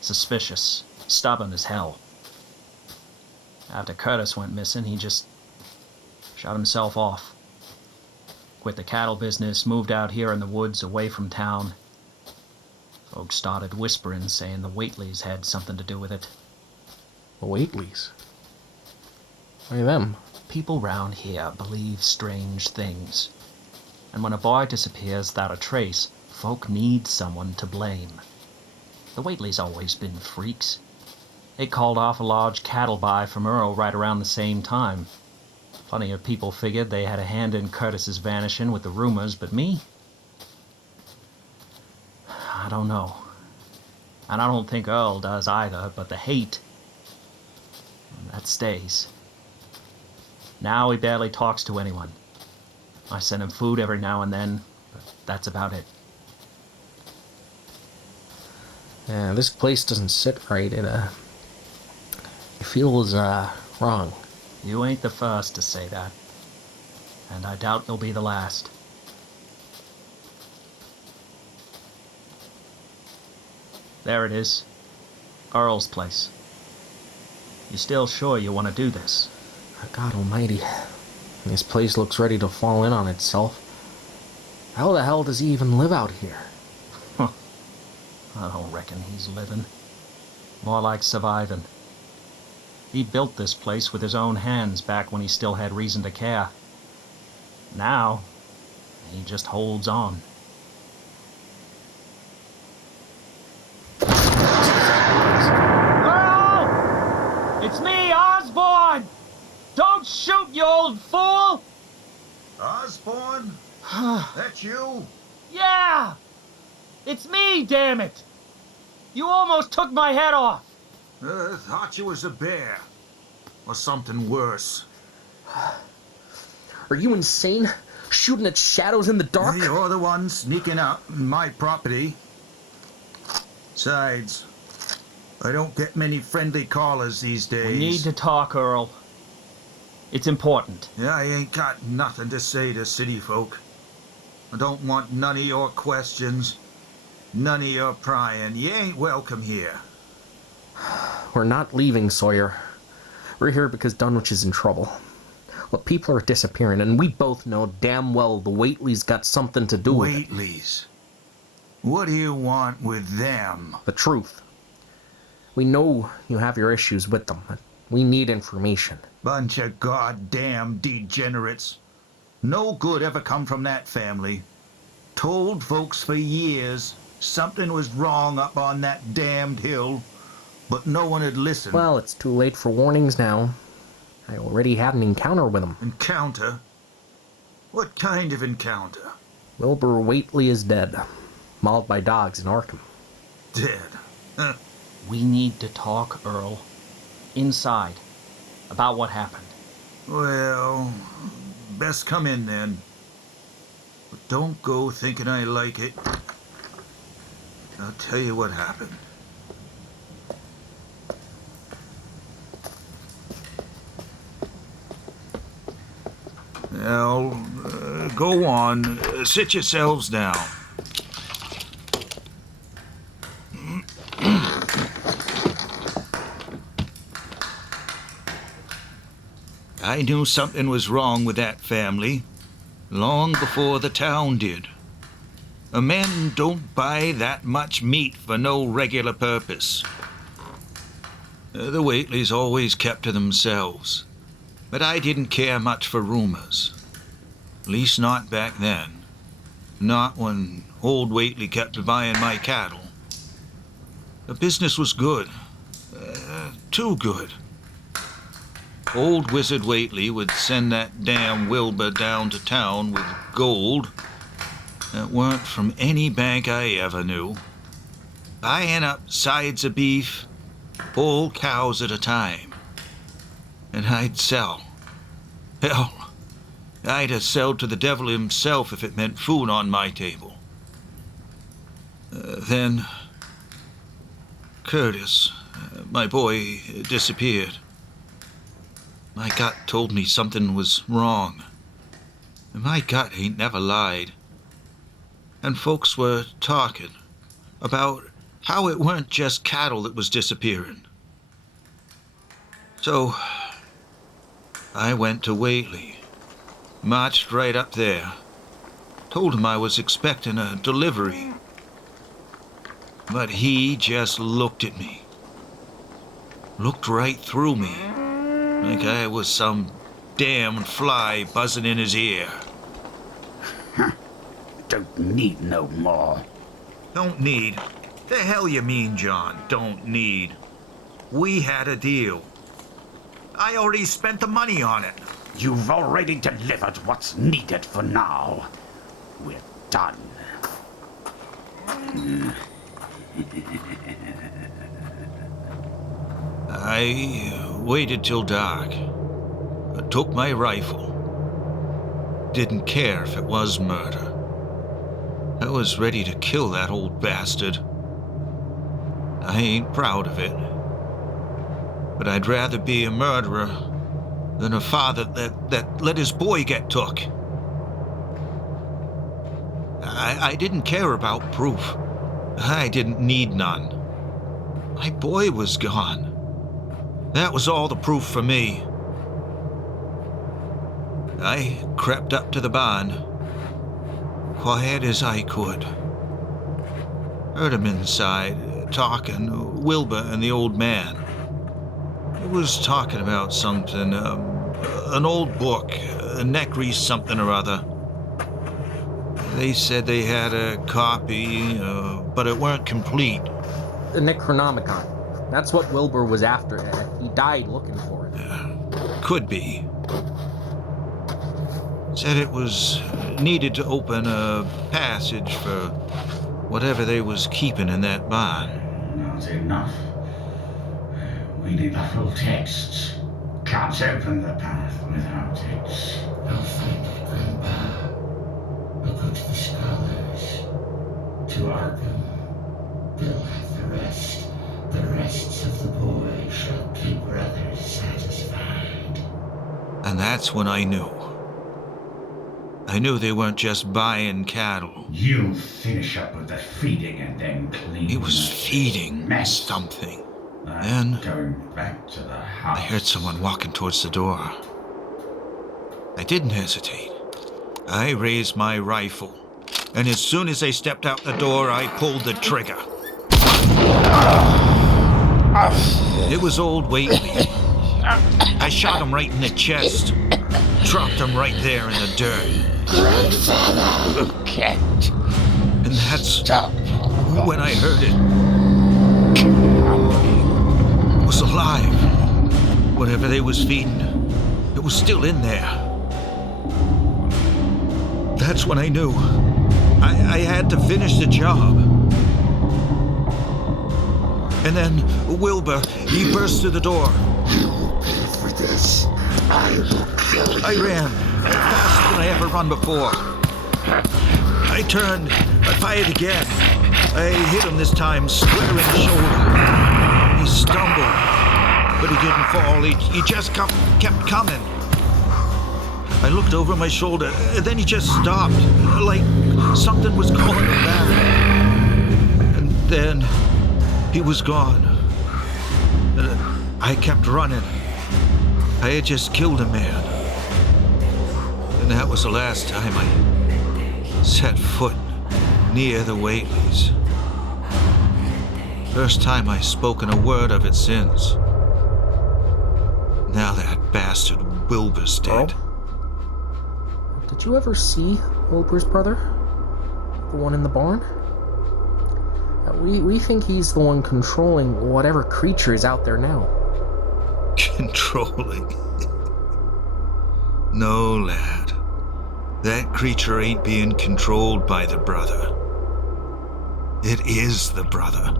Suspicious. Stubborn as hell. After Curtis went missing, he just shut himself off. Quit the cattle business, moved out here in the woods away from town. Folks started whispering, saying the Whateleys had something to do with it. The Whateleys? Why them? People round here believe strange things. And when a boy disappears without a trace, folk need someone to blame. The Whateleys always been freaks. They called off a large cattle buy from Earl right around the same time. Plenty of people figured they had a hand in Curtis's vanishing with the rumors, but me? I don't know. And I don't think Earl does either, but the hate, that stays. Now he barely talks to anyone. I send him food every now and then, but that's about it. Yeah, this place doesn't sit right. It feels, wrong. You ain't the first to say that, and I doubt you'll be the last. There it is. Earl's place. You still sure you want to do this? God almighty. This place looks ready to fall in on itself. How the hell does he even live out here? I don't reckon he's living. More like surviving. He built this place with his own hands back when he still had reason to care. Now, he just holds on. Earl! It's me, Osborne! Don't shoot, you old fool! Osborne? That's you? Yeah! It's me, damn it! You almost took my head off! Thought you was a bear. Or something worse. Are you insane? Shooting at shadows in the dark? You're the one sneaking up my property. Besides, I don't get many friendly callers these days. We need to talk, Earl. It's important. Yeah, I ain't got nothing to say to city folk. I don't want none of your questions. None of your prying. You ain't welcome here. We're not leaving, Sawyer. We're here because Dunwich is in trouble. Look, people are disappearing, and we both know damn well the Whateleys got something to do with it. Whateleys? What do you want with them? The truth. We know you have your issues with them, but we need information. Bunch of goddamn degenerates. No good ever come from that family. Told folks for years something was wrong up on that damned hill, but no one had listened. Well, it's too late for warnings now. I already had an encounter with them. Encounter? What kind of encounter? Wilbur Whateley is dead. Mauled by dogs in Arkham. Dead. Huh. We need to talk, Earl. Inside. About what happened. Well, best come in then. But don't go thinking I like it. I'll tell you what happened. Now, go on. Sit yourselves down. I knew something was wrong with that family long before the town did. Men don't buy that much meat for no regular purpose. The Whateleys always kept to themselves, but I didn't care much for rumors. At least not back then. Not when old Whateley kept buying my cattle. The business was good. Too good. Old Wizard Whateley would send that damn Wilbur down to town with gold that weren't from any bank I ever knew, buying up sides of beef, whole cows at a time. And I'd sell. Hell, I'd have sold to the devil himself if it meant food on my table. Then Curtis, my boy, disappeared. My gut told me something was wrong. And my gut ain't never lied. And folks were talking about how it weren't just cattle that was disappearing. So I went to Whateley, marched right up there, told him I was expecting a delivery. But he just looked at me, looked right through me, like I was some damn fly buzzing in his ear. Don't need no more. Don't need? The hell you mean, John? Don't need? We had a deal. I already spent the money on it. You've already delivered what's needed for now. We're done. I waited till dark. I took my rifle. Didn't care if it was murder. I was ready to kill that old bastard. I ain't proud of it. But I'd rather be a murderer than a father that let his boy get took. I didn't care about proof. I didn't need none. My boy was gone. That was all the proof for me. I crept up to the barn, quiet as I could. Heard him inside, talking, Wilbur and the old man. He was talking about something, an old book, a Necri something or other. They said they had a copy, but it weren't complete. The Necronomicon. That's what Wilbur was after. He died looking for it. Could be. Said it was needed to open a passage for whatever they was keeping in that barn. Not enough. We need the full text. Can't open the path without it. I'll find it, Grandpa. I'll go to the scholars. To Arkham. They'll have the rest. The rests of the boy shall keep brothers satisfied. And that's when I knew. I knew they weren't just buying cattle. You finish up with the feeding and then clean. It was the feeding mess. something. I'm Then going back to the house. I heard someone walking towards the door. I didn't hesitate. I raised my rifle, and as soon as they stepped out the door, I pulled the trigger. It was old Whately. I shot him right in the chest. Dropped him right there in the dirt. Grandfather! You can't. And that's Stop. when I heard it. It was alive. Whatever they was feeding, it was still in there. That's when I knew. I had to finish the job. And then Wilbur, he burst through the door. You will pay for this. I will kill you. I ran faster than I ever run before. I turned, I fired again. I hit him this time square in the shoulder. He stumbled, but he didn't fall. He just kept coming. I looked over my shoulder, and then he just stopped, like something was calling him back. And then he was gone. I kept running. I had just killed a man. And that was the last time I set foot near the Whateleys. First time I spoken a word of it since. Now that bastard Wilbur's dead. Did you ever see Wilbur's brother? The one in the barn? We think he's the one controlling whatever creature is out there now. Controlling? No, lad. That creature ain't being controlled by the brother. It is the brother.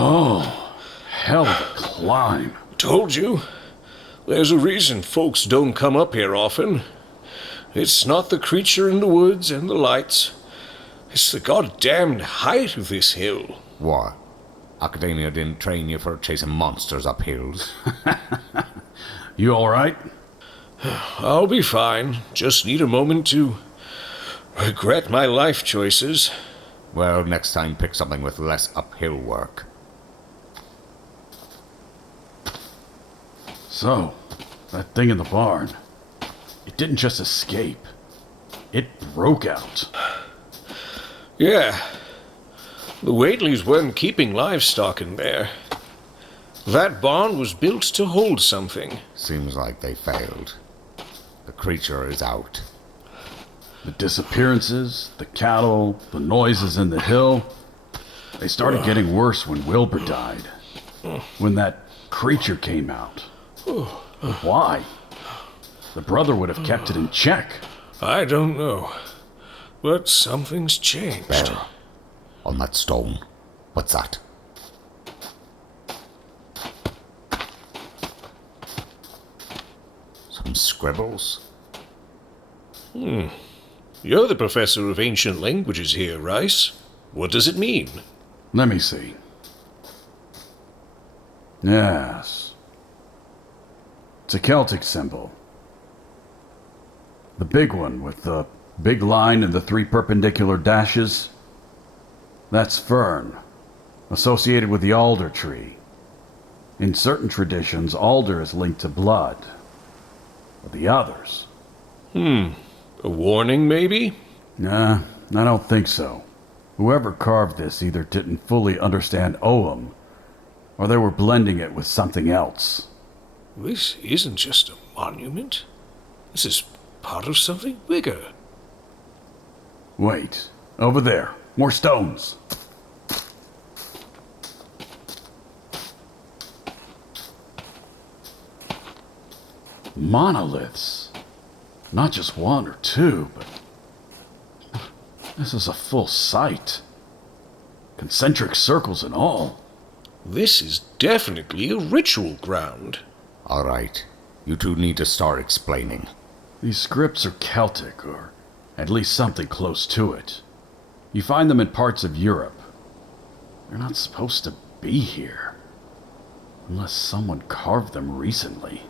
Oh, hell of a climb. Told you. There's a reason folks don't come up here often. It's not the creature in the woods and the lights. It's the goddamned height of this hill. What? Academia didn't train you for chasing monsters up hills? You alright? I'll be fine. Just need a moment to regret my life choices. Well, next time pick something with less uphill work. So, that thing in the barn, it didn't just escape. It broke out. Yeah. The Whateleys weren't keeping livestock in there. That barn was built to hold something. Seems like they failed. The creature is out. The disappearances, the cattle, the noises in the hill, they started getting worse when Wilbur died. When that creature came out. Why? The brother would have kept it in check. I don't know. But something's changed. There. On that stone. What's that? Some scribbles? You're the professor of ancient languages here, Rice. What does it mean? Let me see. Yes. It's a Celtic symbol. The big one with the big line and the 3 perpendicular dashes? That's fern, associated with the alder tree. In certain traditions, alder is linked to blood. But the others... A warning, maybe? Nah, I don't think so. Whoever carved this either didn't fully understand Ogham, or they were blending it with something else. This isn't just a monument. This is part of something bigger. Wait, over there. More stones. Monoliths. Not just one or two, but... this is a full site. Concentric circles and all. This is definitely a ritual ground. All right, you two need to start explaining. These scripts are Celtic, or at least something close to it. You find them in parts of Europe. They're not supposed to be here. Unless someone carved them recently.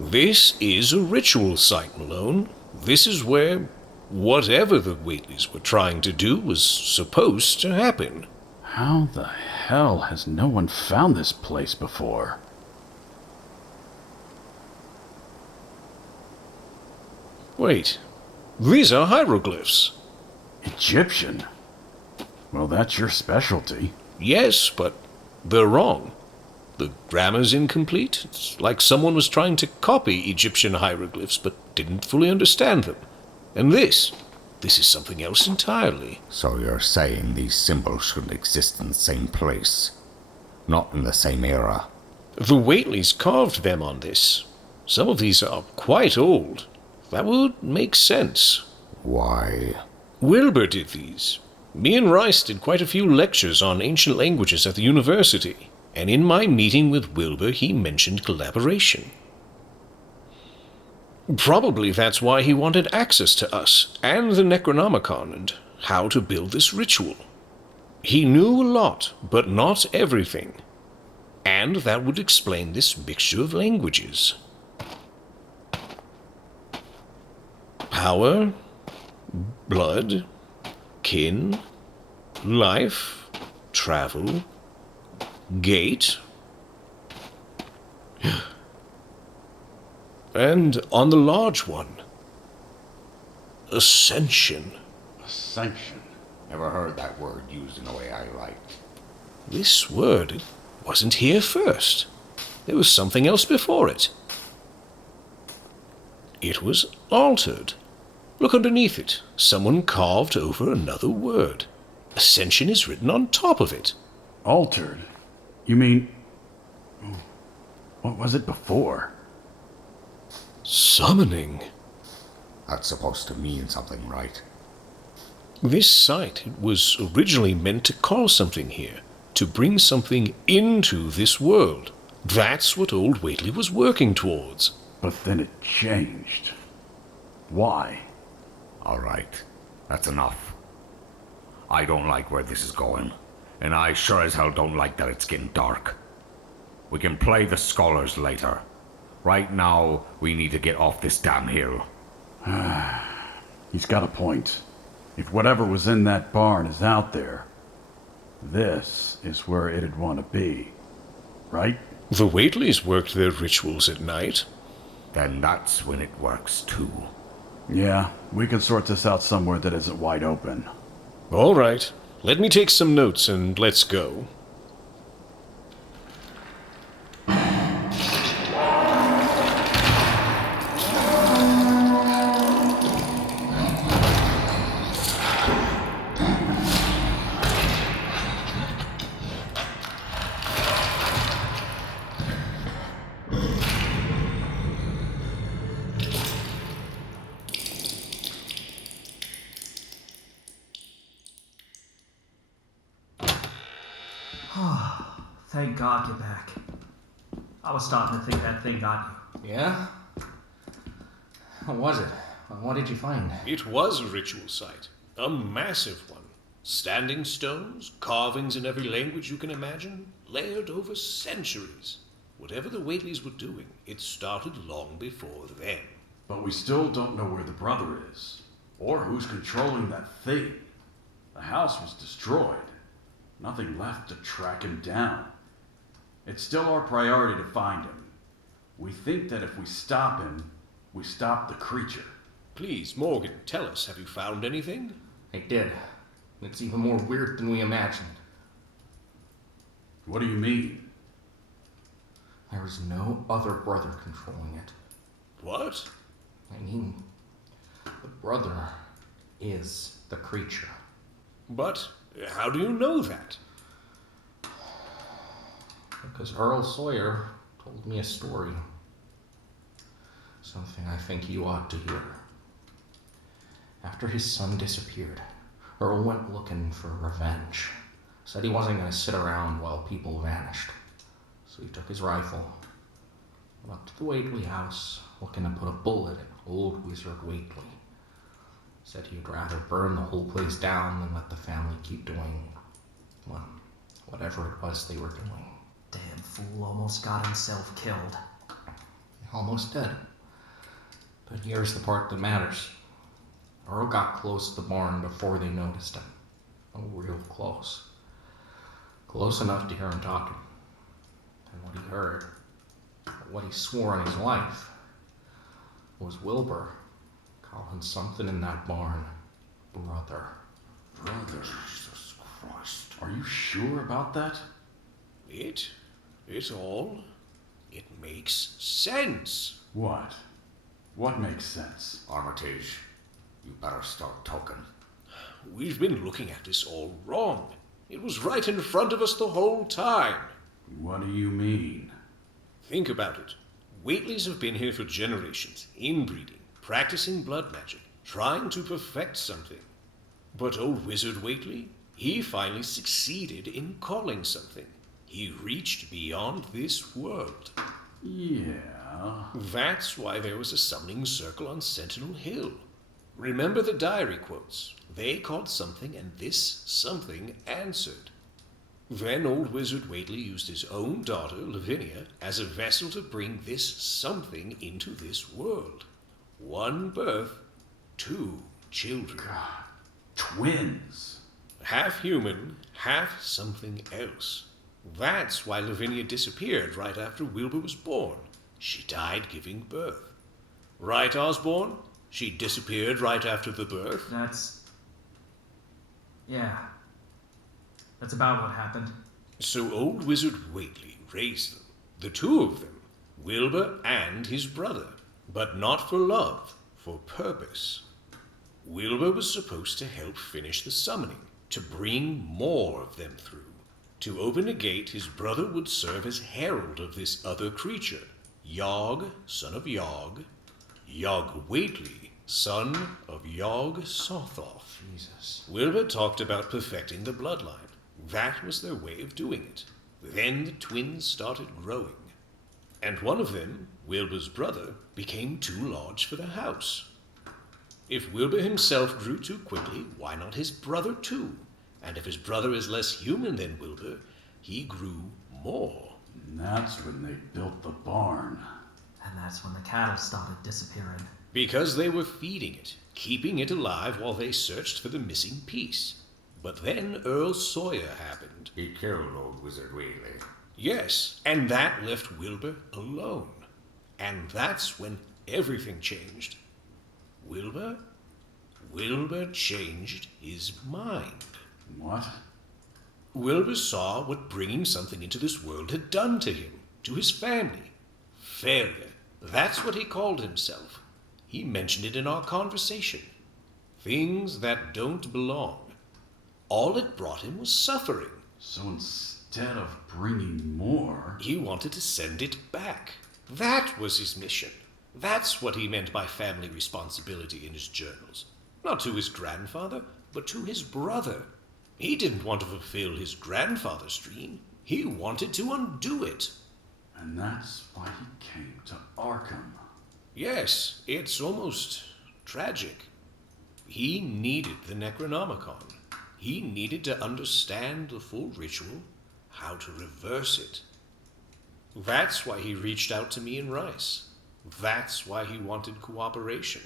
This is a ritual site, Malone. This is where whatever the Whateleys were trying to do was supposed to happen. How the hell has no one found this place before? Wait, these are hieroglyphs. Egyptian? Well, that's your specialty. Yes, but they're wrong. The grammar's incomplete. It's like someone was trying to copy Egyptian hieroglyphs but didn't fully understand them. And this is something else entirely. So you're saying these symbols shouldn't exist in the same place? Not in the same era? The Whateleys carved them on this. Some of these are quite old. That would make sense. Why? Wilbur did these. Me and Rice did quite a few lectures on ancient languages at the university, and in my meeting with Wilbur he mentioned collaboration. Probably that's why he wanted access to us and the Necronomicon and how to build this ritual. He knew a lot, but not everything. And that would explain this mixture of languages. Power, blood, kin, life, travel, gate. And on the large one, ascension. Ascension. Never heard that word used in the way I liked. This word wasn't here first. There was something else before it. It was altered. Look underneath it. Someone carved over another word. Ascension is written on top of it. Altered? You mean... what was it before? Summoning. That's supposed to mean something, right? This site was originally meant to call something here, to bring something into this world. That's what old Whately was working towards. But then it changed. Why? All right, that's enough. I don't like where this is going, and I sure as hell don't like that it's getting dark. We can play the scholars later. Right now, we need to get off this damn hill. He's got a point. If whatever was in that barn is out there, this is where it'd want to be. Right? The Whateleys worked their rituals at night. Then that's when it works too. Yeah, we can sort this out somewhere that isn't wide open. All right, let me take some notes and let's go. Thank God you're back. I was starting to think that thing got you. Yeah? What was it? What did you find? It was a ritual site. A massive one. Standing stones, carvings in every language you can imagine, layered over centuries. Whatever the Whateleys were doing, it started long before them. But we still don't know where the brother is, or who's controlling that thing. The house was destroyed. Nothing left to track him down. It's still our priority to find him. We think that if we stop him, we stop the creature. Please, Morgan, tell us, have you found anything? I did. It's even more weird than we imagined. What do you mean? There is no other brother controlling it. What? I mean, the brother is the creature. But how do you know that? Because Earl Sawyer told me a story. Something I think you ought to hear. After his son disappeared, Earl went looking for revenge. Said he wasn't going to sit around while people vanished. So he took his rifle, went up to the Whately house, looking to put a bullet in old Wizard Whately. Said he'd rather burn the whole place down than let the family keep doing, well, whatever it was they were doing. Damn fool almost got himself killed. Almost dead. But here's the part that matters. Earl got close to the barn before they noticed him. Oh, real close. Close enough to hear him talking. And what he heard, what he swore on his life, was Wilbur calling something in that barn brother. Brother. Jesus Christ. Are you sure about that? It makes sense. What? What makes sense? Armitage, you better start talking. We've been looking at this all wrong. It was right in front of us the whole time. What do you mean? Think about it. Whateleys have been here for generations, inbreeding, practicing blood magic, trying to perfect something. But old Wizard Whately, he finally succeeded in calling something. He reached beyond this world. Yeah. That's why there was a summoning circle on Sentinel Hill. Remember the diary quotes. They called something, and this something answered. Then old Wizard Whately used his own daughter, Lavinia, as a vessel to bring this something into this world. One birth, 2 children. God. Twins. Half human, half something else. That's why Lavinia disappeared right after Wilbur was born. She died giving birth. Right, Osborne? She disappeared right after the birth? That's about what happened. So old Wizard Whately raised them, the 2 of them, Wilbur and his brother, but not for love, for purpose. Wilbur was supposed to help finish the summoning, to bring more of them through. To open a gate, his brother would serve as herald of this other creature, Yogg, son of Yogg, Yogg Whately, son of Yogg Sothoth. Jesus. Wilbur talked about perfecting the bloodline. That was their way of doing it. Then the twins started growing. And one of them, Wilbur's brother, became too large for the house. If Wilbur himself grew too quickly, why not his brother too? And if his brother is less human than Wilbur, he grew more. And that's when they built the barn. And that's when the cattle started disappearing. Because they were feeding it, keeping it alive while they searched for the missing piece. But then Earl Sawyer happened. He killed old Wizard Whately. Yes, and that left Wilbur alone. And that's when everything changed. Wilbur changed his mind. What? Wilbur saw what bringing something into this world had done to him, to his family. Failure. That's what he called himself. He mentioned it in our conversation. Things that don't belong. All it brought him was suffering. So instead of bringing more... He wanted to send it back. That was his mission. That's what he meant by family responsibility in his journals. Not to his grandfather, but to his brother. He didn't want to fulfill his grandfather's dream. He wanted to undo it. And that's why he came to Arkham. Yes, it's almost tragic. He needed the Necronomicon. He needed to understand the full ritual, how to reverse it. That's why he reached out to me and Rice. That's why he wanted cooperation.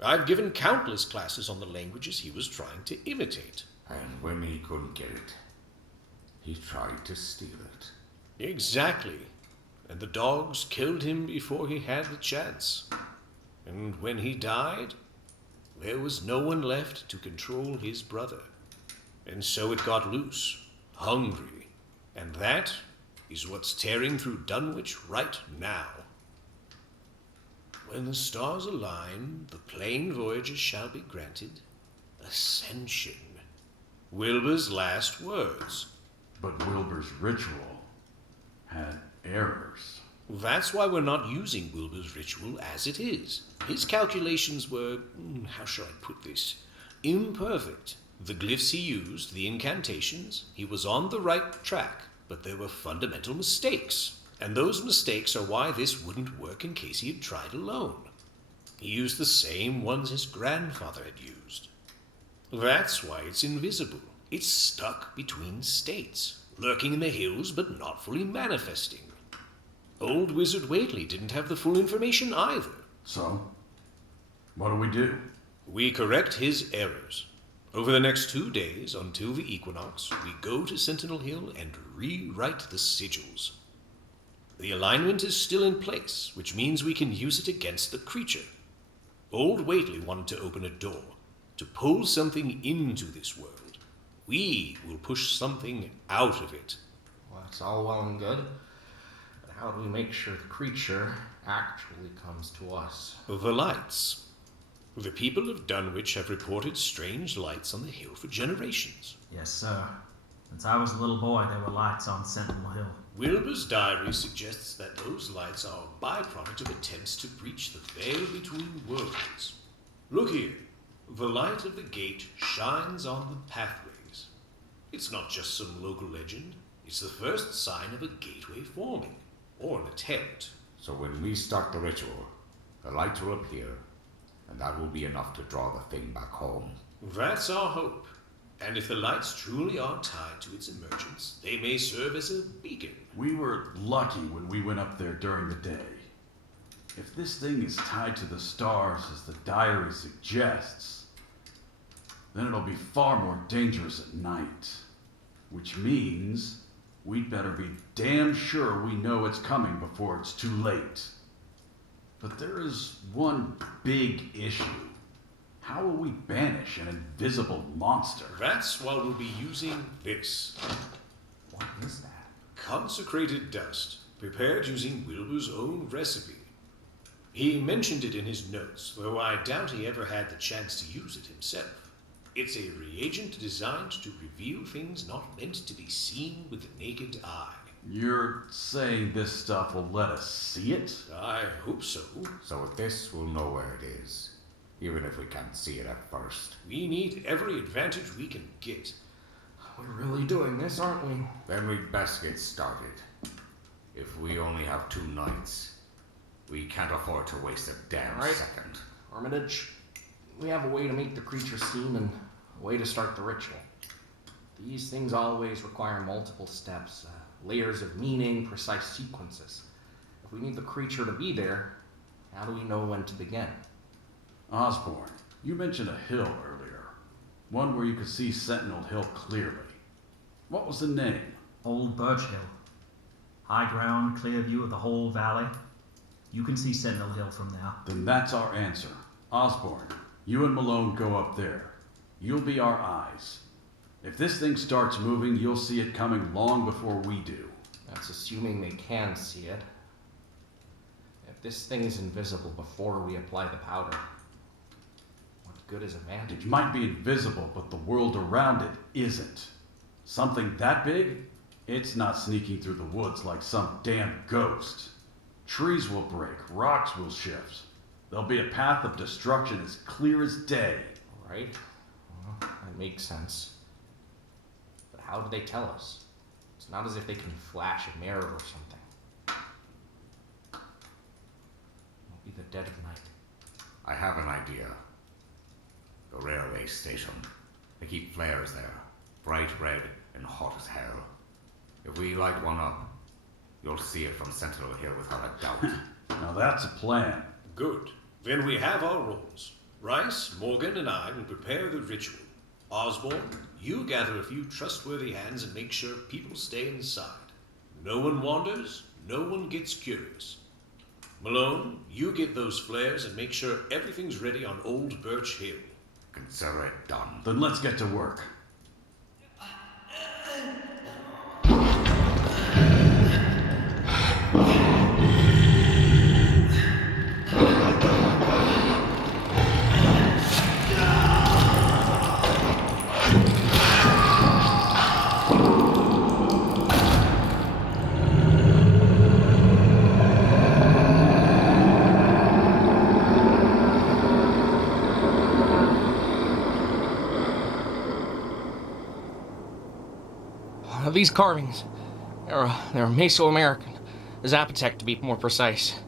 I've given countless classes on the languages he was trying to imitate. And when he couldn't get it, he tried to steal it. Exactly. And the dogs killed him before he had the chance. And when he died, there was no one left to control his brother. And so it got loose, hungry. And that is what's tearing through Dunwich right now. When the stars align, the plain voyagers shall be granted ascension. Wilbur's last words. But Wilbur's ritual had errors. That's why we're not using Wilbur's ritual as it is. His calculations were, how shall I put this, imperfect. The glyphs he used, the incantations, he was on the right track, but there were fundamental mistakes. And those mistakes are why this wouldn't work in case he had tried alone. He used the same ones his grandfather had used. That's why it's invisible. It's stuck between states, lurking in the hills but not fully manifesting. Old Wizard Whately didn't have the full information either. So, what do we do? We correct his errors. Over the next 2 days, until the equinox, we go to Sentinel Hill and rewrite the sigils. The alignment is still in place, which means we can use it against the creature. Old Whately wanted to open a door, to pull something into this world. We will push something out of it. Well, that's all well and good. But how do we make sure the creature actually comes to us? The lights. The people of Dunwich have reported strange lights on the hill for generations. Yes, sir. Since I was a little boy, there were lights on Sentinel Hill. Wilbur's diary suggests that those lights are a byproduct of attempts to breach the veil between worlds. Look here. The light of the gate shines on the pathways. It's not just some local legend. It's the first sign of a gateway forming, or an attempt. So when we start the ritual, the lights will appear, and that will be enough to draw the thing back home. That's our hope. And if the lights truly are tied to its emergence, they may serve as a beacon. We were lucky when we went up there during the day. If this thing is tied to the stars as the diary suggests, then it'll be far more dangerous at night. Which means we'd better be damn sure we know it's coming before it's too late. But there is one big issue. How will we banish an invisible monster? That's why we'll be using this. What is that? Consecrated dust, prepared using Wilbur's own recipe. He mentioned it in his notes, though I doubt he ever had the chance to use it himself. It's a reagent designed to reveal things not meant to be seen with the naked eye. You're saying this stuff will let us see it? I hope so. So with this, we'll know where it is, even if we can't see it at first. We need every advantage we can get. We're really doing this, aren't we? Then we'd best get started. If we only have 2 nights, we can't afford to waste a damn All right. second. Armitage, we have a way to make the creature seen and a way to start the ritual. These things always require multiple steps, layers of meaning, precise sequences. If we need the creature to be there, how do we know when to begin? Osborne, you mentioned a hill earlier. One where you could see Sentinel Hill clearly. What was the name? Old Birch Hill. High ground, clear view of the whole valley. You can see Sentinel Hill from there. Then that's our answer. Osborne, you and Malone go up there. You'll be our eyes. If this thing starts moving, you'll see it coming long before we do. That's assuming they can see it. If this thing is invisible before we apply the powder, what good is a vantage? It might be invisible, but the world around it isn't. Something that big? It's not sneaking through the woods like some damn ghost. Trees will break, rocks will shift. There'll be a path of destruction as clear as day. All right, well, that makes sense. But how do they tell us? It's not as if they can flash a mirror or something. It'll be the dead of night. I have an idea. The railway station. They keep flares there, bright red and hot as hell. If we light one up, you'll see it from Sentinel Hill without a doubt. Now that's a plan. Good. Then we have our roles. Rice, Morgan, and I will prepare the ritual. Osborne, you gather a few trustworthy hands and make sure people stay inside. No one wanders, no one gets curious. Malone, you get those flares and make sure everything's ready on Old Birch Hill. Consider it done. Then let's get to work. These carvings, they're Mesoamerican. Zapotec, to be more precise.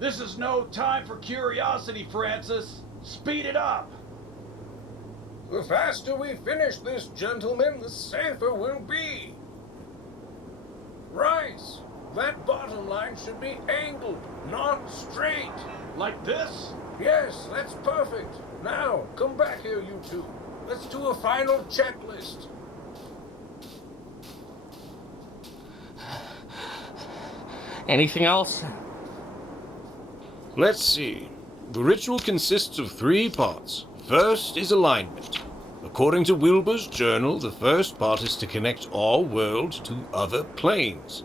This is no time for curiosity, Francis. Speed it up. The faster we finish this, gentlemen, the safer we'll be. Rice, that bottom line should be angled, not straight. Like this? Yes, that's perfect. Now, come back here, you two. Let's do a final checklist. Anything else? Let's see. The ritual consists of 3 parts. First is alignment. According to Wilbur's journal, the first part is to connect our world to other planes.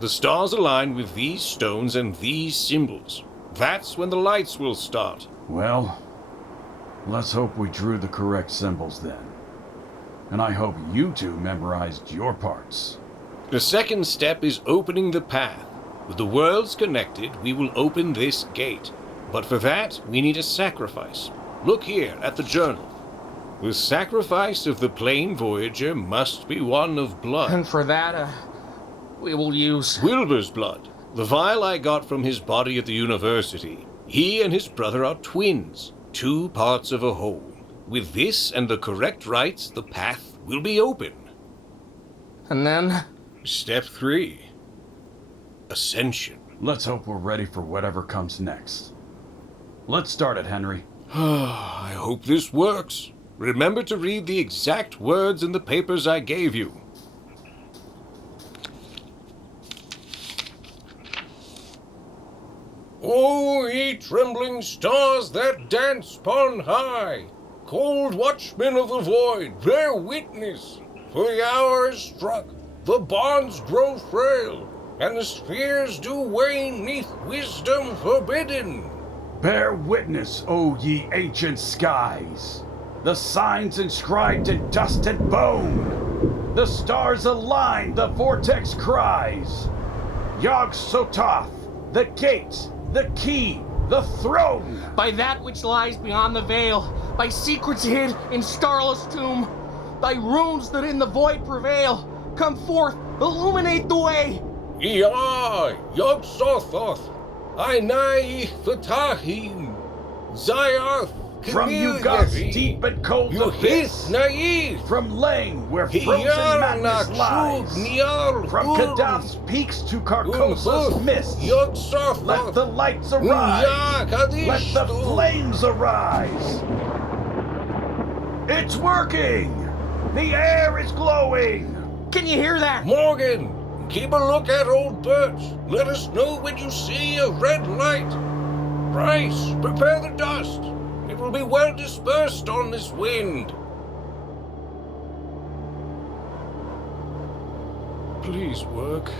The stars align with these stones and these symbols. That's when the lights will start. Well, let's hope we drew the correct symbols then. And I hope you two memorized your parts. The second step is opening the path. With the worlds connected, we will open this gate. But for that, we need a sacrifice. Look here at the journal. The sacrifice of the plane voyager must be one of blood. And for that, we will use Wilbur's blood. The vial I got from his body at the university. He and his brother are twins, 2 parts of a whole. With this and the correct rites, the path will be open. And then? Step 3. Ascension. Let's hope we're ready for whatever comes next. Let's start it, Henry. I hope this works. Remember to read the exact words in the papers I gave you. O ye trembling stars that dance upon high, cold watchmen of the void, bear witness, for the hour is struck, the bonds grow frail, and the spheres do wane neath wisdom forbidden. Bear witness, O ye ancient skies, the signs inscribed in dust and bone. The stars align, the vortex cries. Yog Sothoth, the gate, the key, the throne. By that which lies beyond the veil, by secrets hid in starless tomb, by runes that in the void prevail, come forth, illuminate the way. Ia, Yog Sothoth, Ainai Fatahim, Zayarth, From Yugoth's deep and cold abyss. Naive, From Lane, where frozen madness lies. From Kadath's peaks to Carcosa's mists. Yog Sothoth, Let the lights arise. Let the flames arise. It's working. The air is glowing. Can you hear that? Morgan, keep a look at Old Birch. Let us know when you see a red light. Bryce, prepare the dust. It will be well dispersed on this wind. Please work.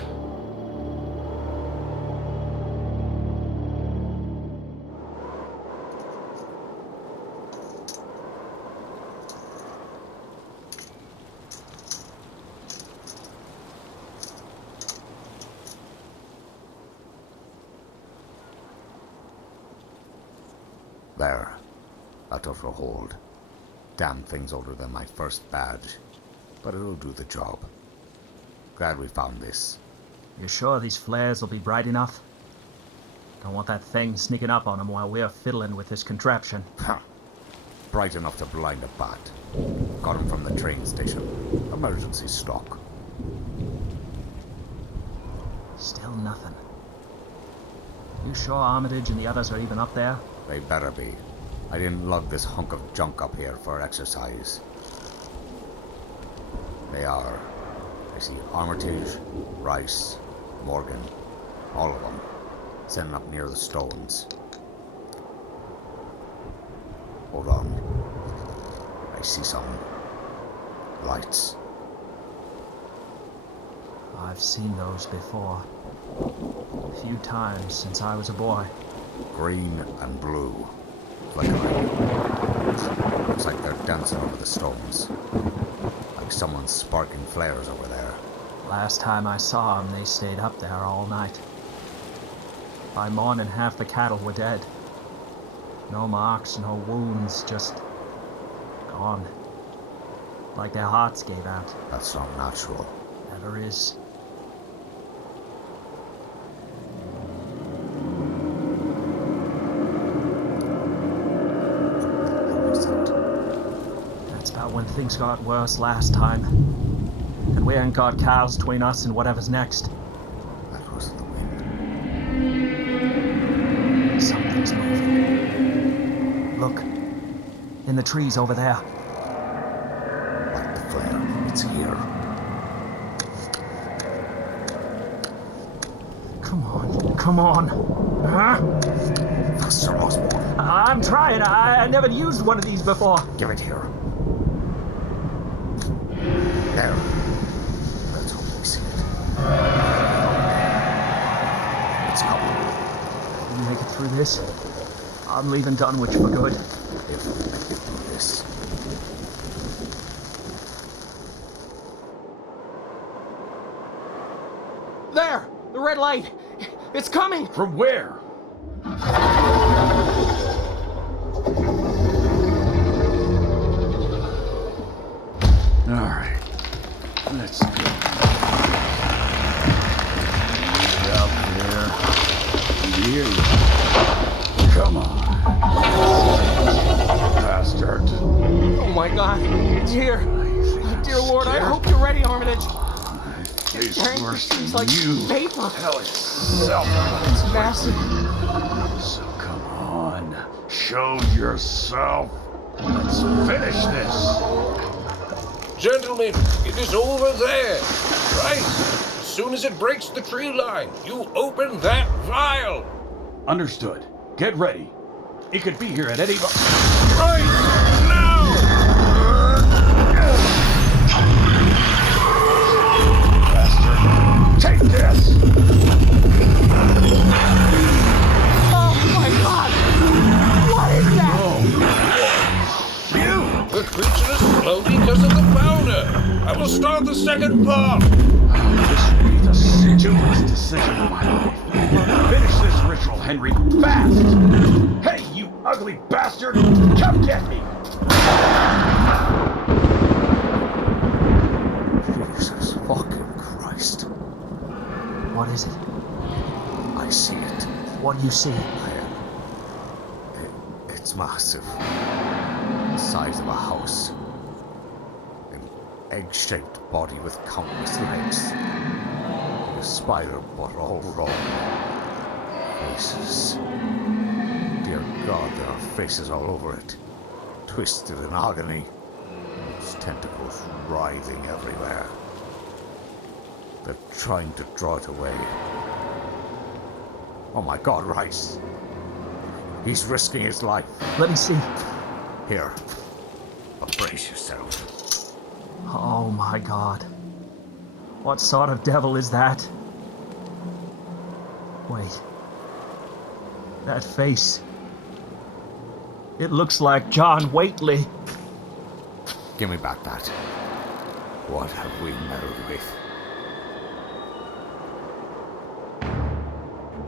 There. That took a hold. Damn thing's older than my first badge. But it'll do the job. Glad we found this. You sure these flares will be bright enough? Don't want that thing sneaking up on them while we're fiddling with this contraption. Ha! Bright enough to blind a bat. Got him from the train station. Emergency stock. Still nothing. You sure Armitage and the others are even up there? They better be. I didn't lug this hunk of junk up here for exercise. They are. I see Armitage, Rice, Morgan, all of them, sitting up near the stones. Hold on. I see some lights. I've seen those before. A few times since I was a boy. Green and blue. Flickering. Looks like they're dancing over the stones. Like someone's sparking flares over there. Last time I saw them, they stayed up there all night. By morning, half the cattle were dead. No marks, no wounds, just gone. Like their hearts gave out. That's not natural. Never is. That's about when things got worse last time. And we ain't got cows between us and whatever's next. That was the wind. Something's moving. Look. In the trees over there. Light the flare. It's here. Come on. Huh? Faster, Osborne. I'm trying. I never used one of these before. Give it here. There. Let's hope we see it. It's coming. We make it through this, I'm leaving Dunwich for good. If we make it through this. There! The red light! It's coming! From where? Alright. Let's go. Get out there. Here. Come on. Bastard. Oh my god, it's here! Dear Lord, I hope you're ready, Armitage! It's Carrying worse things than like you. paper! Hell itself. It's massive. So come on. Show yourself. Let's finish this. Gentlemen, it is over there. Right? As soon as it breaks the tree line, you open that vial. Understood. Get ready. It could be here at any moment. Right now! Bastard. Take this! Oh my god! What is that? The creature is slow because of the powder. I will start the second part. This will be the stupidest decision of my life. Finish this ritual, Henry, fast! Hey, you ugly bastard! Come get me! Jesus fucking Christ. What is it? I see it. What do you see? It's massive. The size of a house. An egg-shaped body with countless legs. A spider butt all wrong. Faces. Dear God, there are faces all over it. Twisted in agony. Its tentacles writhing everywhere. They're trying to draw it away. Oh my God, Rice. He's risking his life. Let me see. Here. Brace yourself. Oh my god. What sort of devil is that? Wait. That face. It looks like John Whately. Give me back that. What have we meddled with?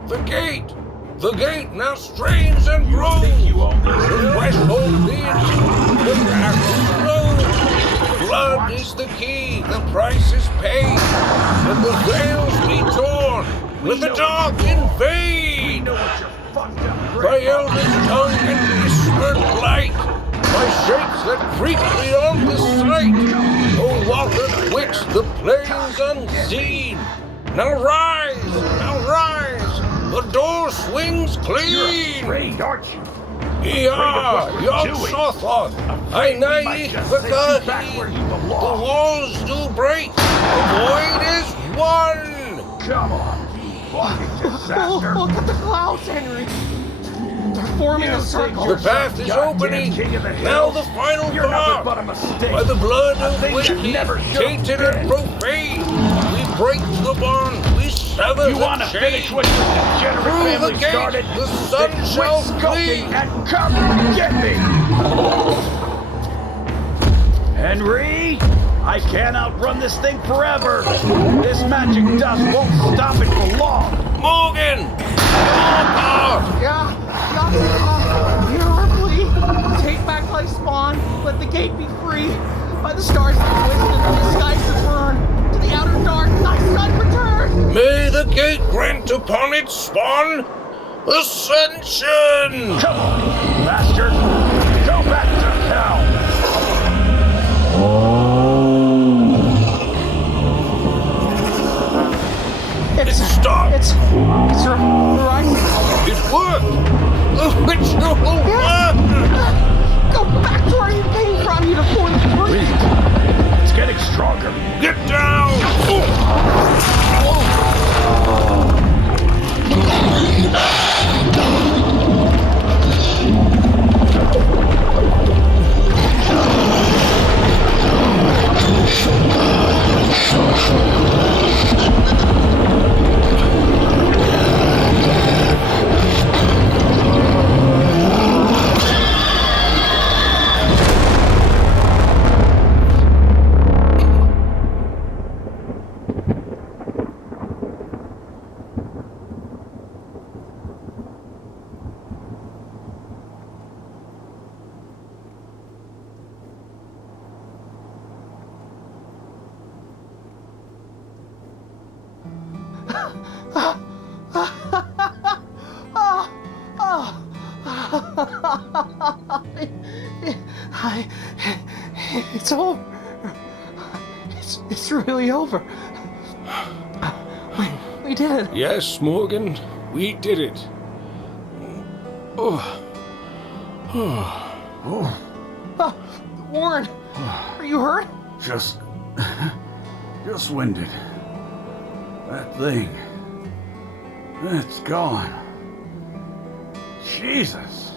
The gate! The gate now strains and grows! The threshold bids! The grass is low! Blood is the key, the price is paid! Let the veils be torn! Let the dark invade! By eldritch tongue and whispered blight! By shapes that creep beyond the sight! O walker twixt the plains unseen! Now rise! Now rise! The door swings clean! Afraid, aren't you? Yeah, you're you're Sothoth. I nigh the where you The belong. walls do break. The void is won. Come on, fucking disaster. Look at the clouds, Henry. They're forming a circle. The path is Goddamn opening. king of the Now hills. the final You're nothing part. but a mistake. By the blood A of thing that Whitney, never should've tainted and been. profane, we break the bond. We sever You the want to chain. finish what your degenerate Through the family gate, started? the sun Then shall quit skulking flee. and come get me! Henry! I can't outrun this thing forever! This magic dust won't stop it for long! Morgan! Your part! Yeah, not terribly. Take back thy spawn. Let the gate be free. By the stars that twisted and the skies that burn. To the outer dark, thy sun return. May the gate grant upon its spawn ascension! Come on, bastard! Go back to hell! It stopped! It's right. It worked! The ritual worked! Go back to where you came from, you deformed freak. It's getting stronger. Get down! It's over. It's really over. We did it. Yes, Morgan, we did it. Warren, are you hurt? Just winded. That thing. It's gone. Jesus.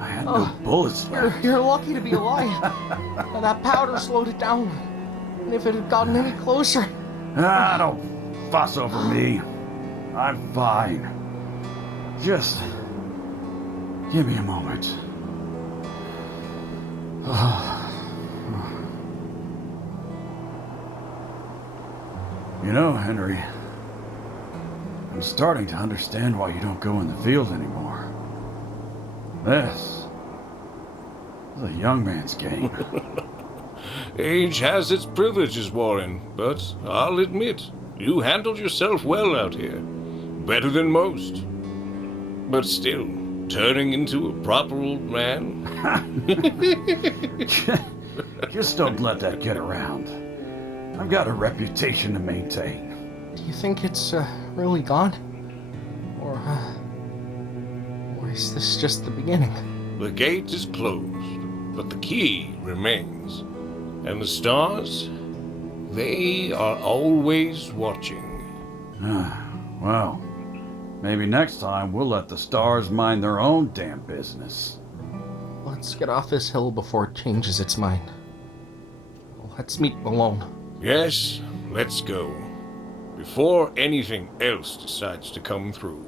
I had no bullets left. You're lucky to be alive. That powder slowed it down. And if it had gotten any closer... Don't fuss over me. I'm fine. Just give me a moment. You know, Henry, I'm starting to understand why you don't go in the field anymore. This is a young man's game. Age has its privileges, Warren, but I'll admit, you handled yourself well out here. Better than most. But still, turning into a proper old man? Just don't let that get around. I've got a reputation to maintain. Do you think it's really gone? Or is this just the beginning? The gate is closed, but the key remains. And the stars, they are always watching. Well, maybe next time we'll let the stars mind their own damn business. Let's get off this hill before it changes its mind. Let's meet Malone. Yes, let's go. Before anything else decides to come through.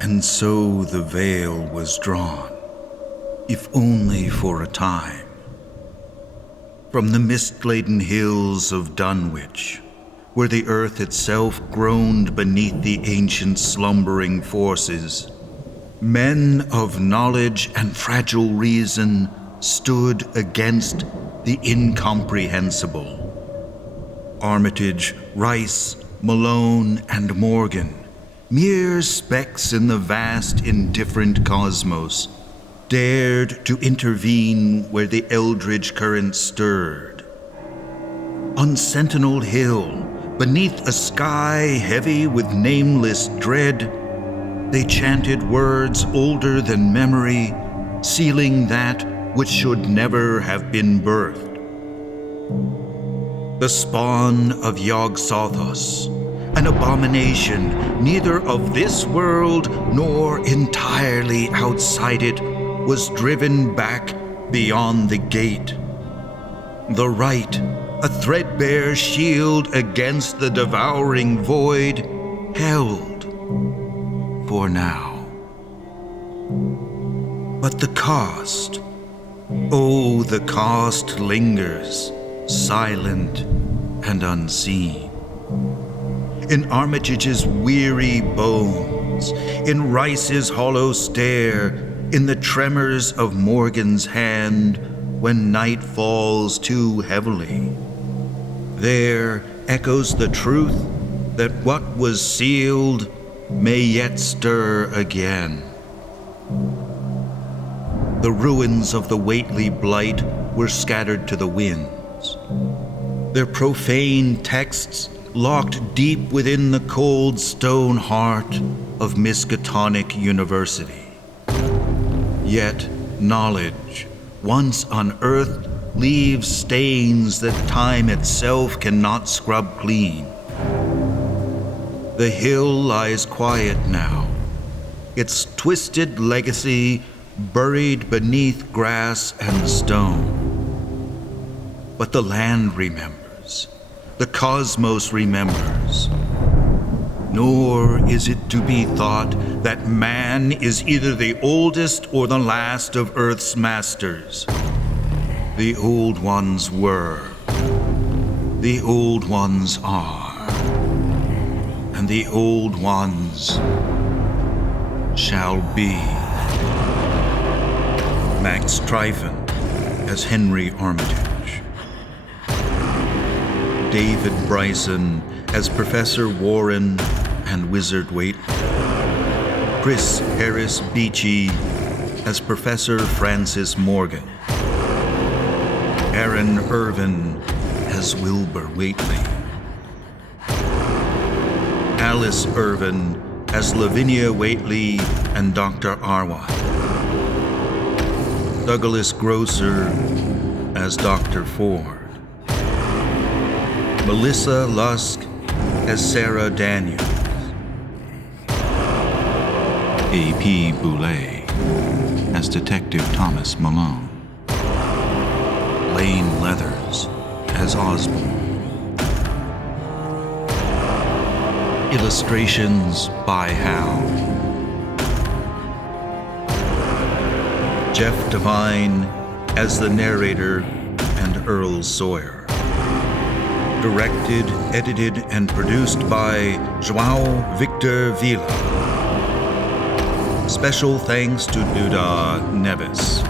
And so the veil was drawn, if only for a time. From the mist-laden hills of Dunwich, where the earth itself groaned beneath the ancient slumbering forces, Men of knowledge and fragile reason stood against the incomprehensible. Armitage, Rice, Malone, and Morgan, mere specks in the vast, indifferent cosmos, dared to intervene where the Eldritch current stirred. On Sentinel Hill, beneath a sky heavy with nameless dread, they chanted words older than memory, sealing that which should never have been birthed. The spawn of Yog-Sothoth, an abomination neither of this world nor entirely outside it, was driven back beyond the gate. The right, a threadbare shield against the devouring void, held for now. But the cost, oh, the cost lingers, silent and unseen. In Armitage's weary bones, in Rice's hollow stare, in the tremors of Morgan's hand when night falls too heavily. There echoes the truth that what was sealed may yet stir again. The ruins of the Whately Blight were scattered to the winds, their profane texts locked deep within the cold stone heart of Miskatonic University. Yet knowledge, once unearthed, leaves stains that time itself cannot scrub clean. The hill lies quiet now, its twisted legacy buried beneath grass and stone. But the land remembers, the cosmos remembers. Nor is it to be thought that man is either the oldest or the last of Earth's masters. The old ones were, the old ones are, and the old ones shall be. Max Tryphon as Henry Armitage. David Bryson as Professor Warren and Wizard Whately. Chris Harris Beachy as Professor Francis Morgan. Aaron Irvin as Wilbur Whately. Alice Irvin as Lavinia Whately and Dr. Arwine. Douglas Grosser as Dr. Ford. Melissa Lusk as Sarah Daniels. A.P. Boulay as Detective Thomas Malone. Lane Leathers as Osborne. Illustrations by Hal. Jeff Devine as the narrator and Earl Sawyer. Directed, edited, and produced by João Victor Villa. Special thanks to Duda Neves.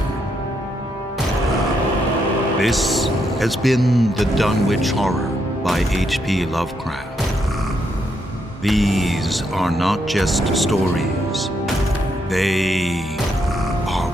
This has been the Dunwich Horror by H.P. Lovecraft. These are not just stories. They are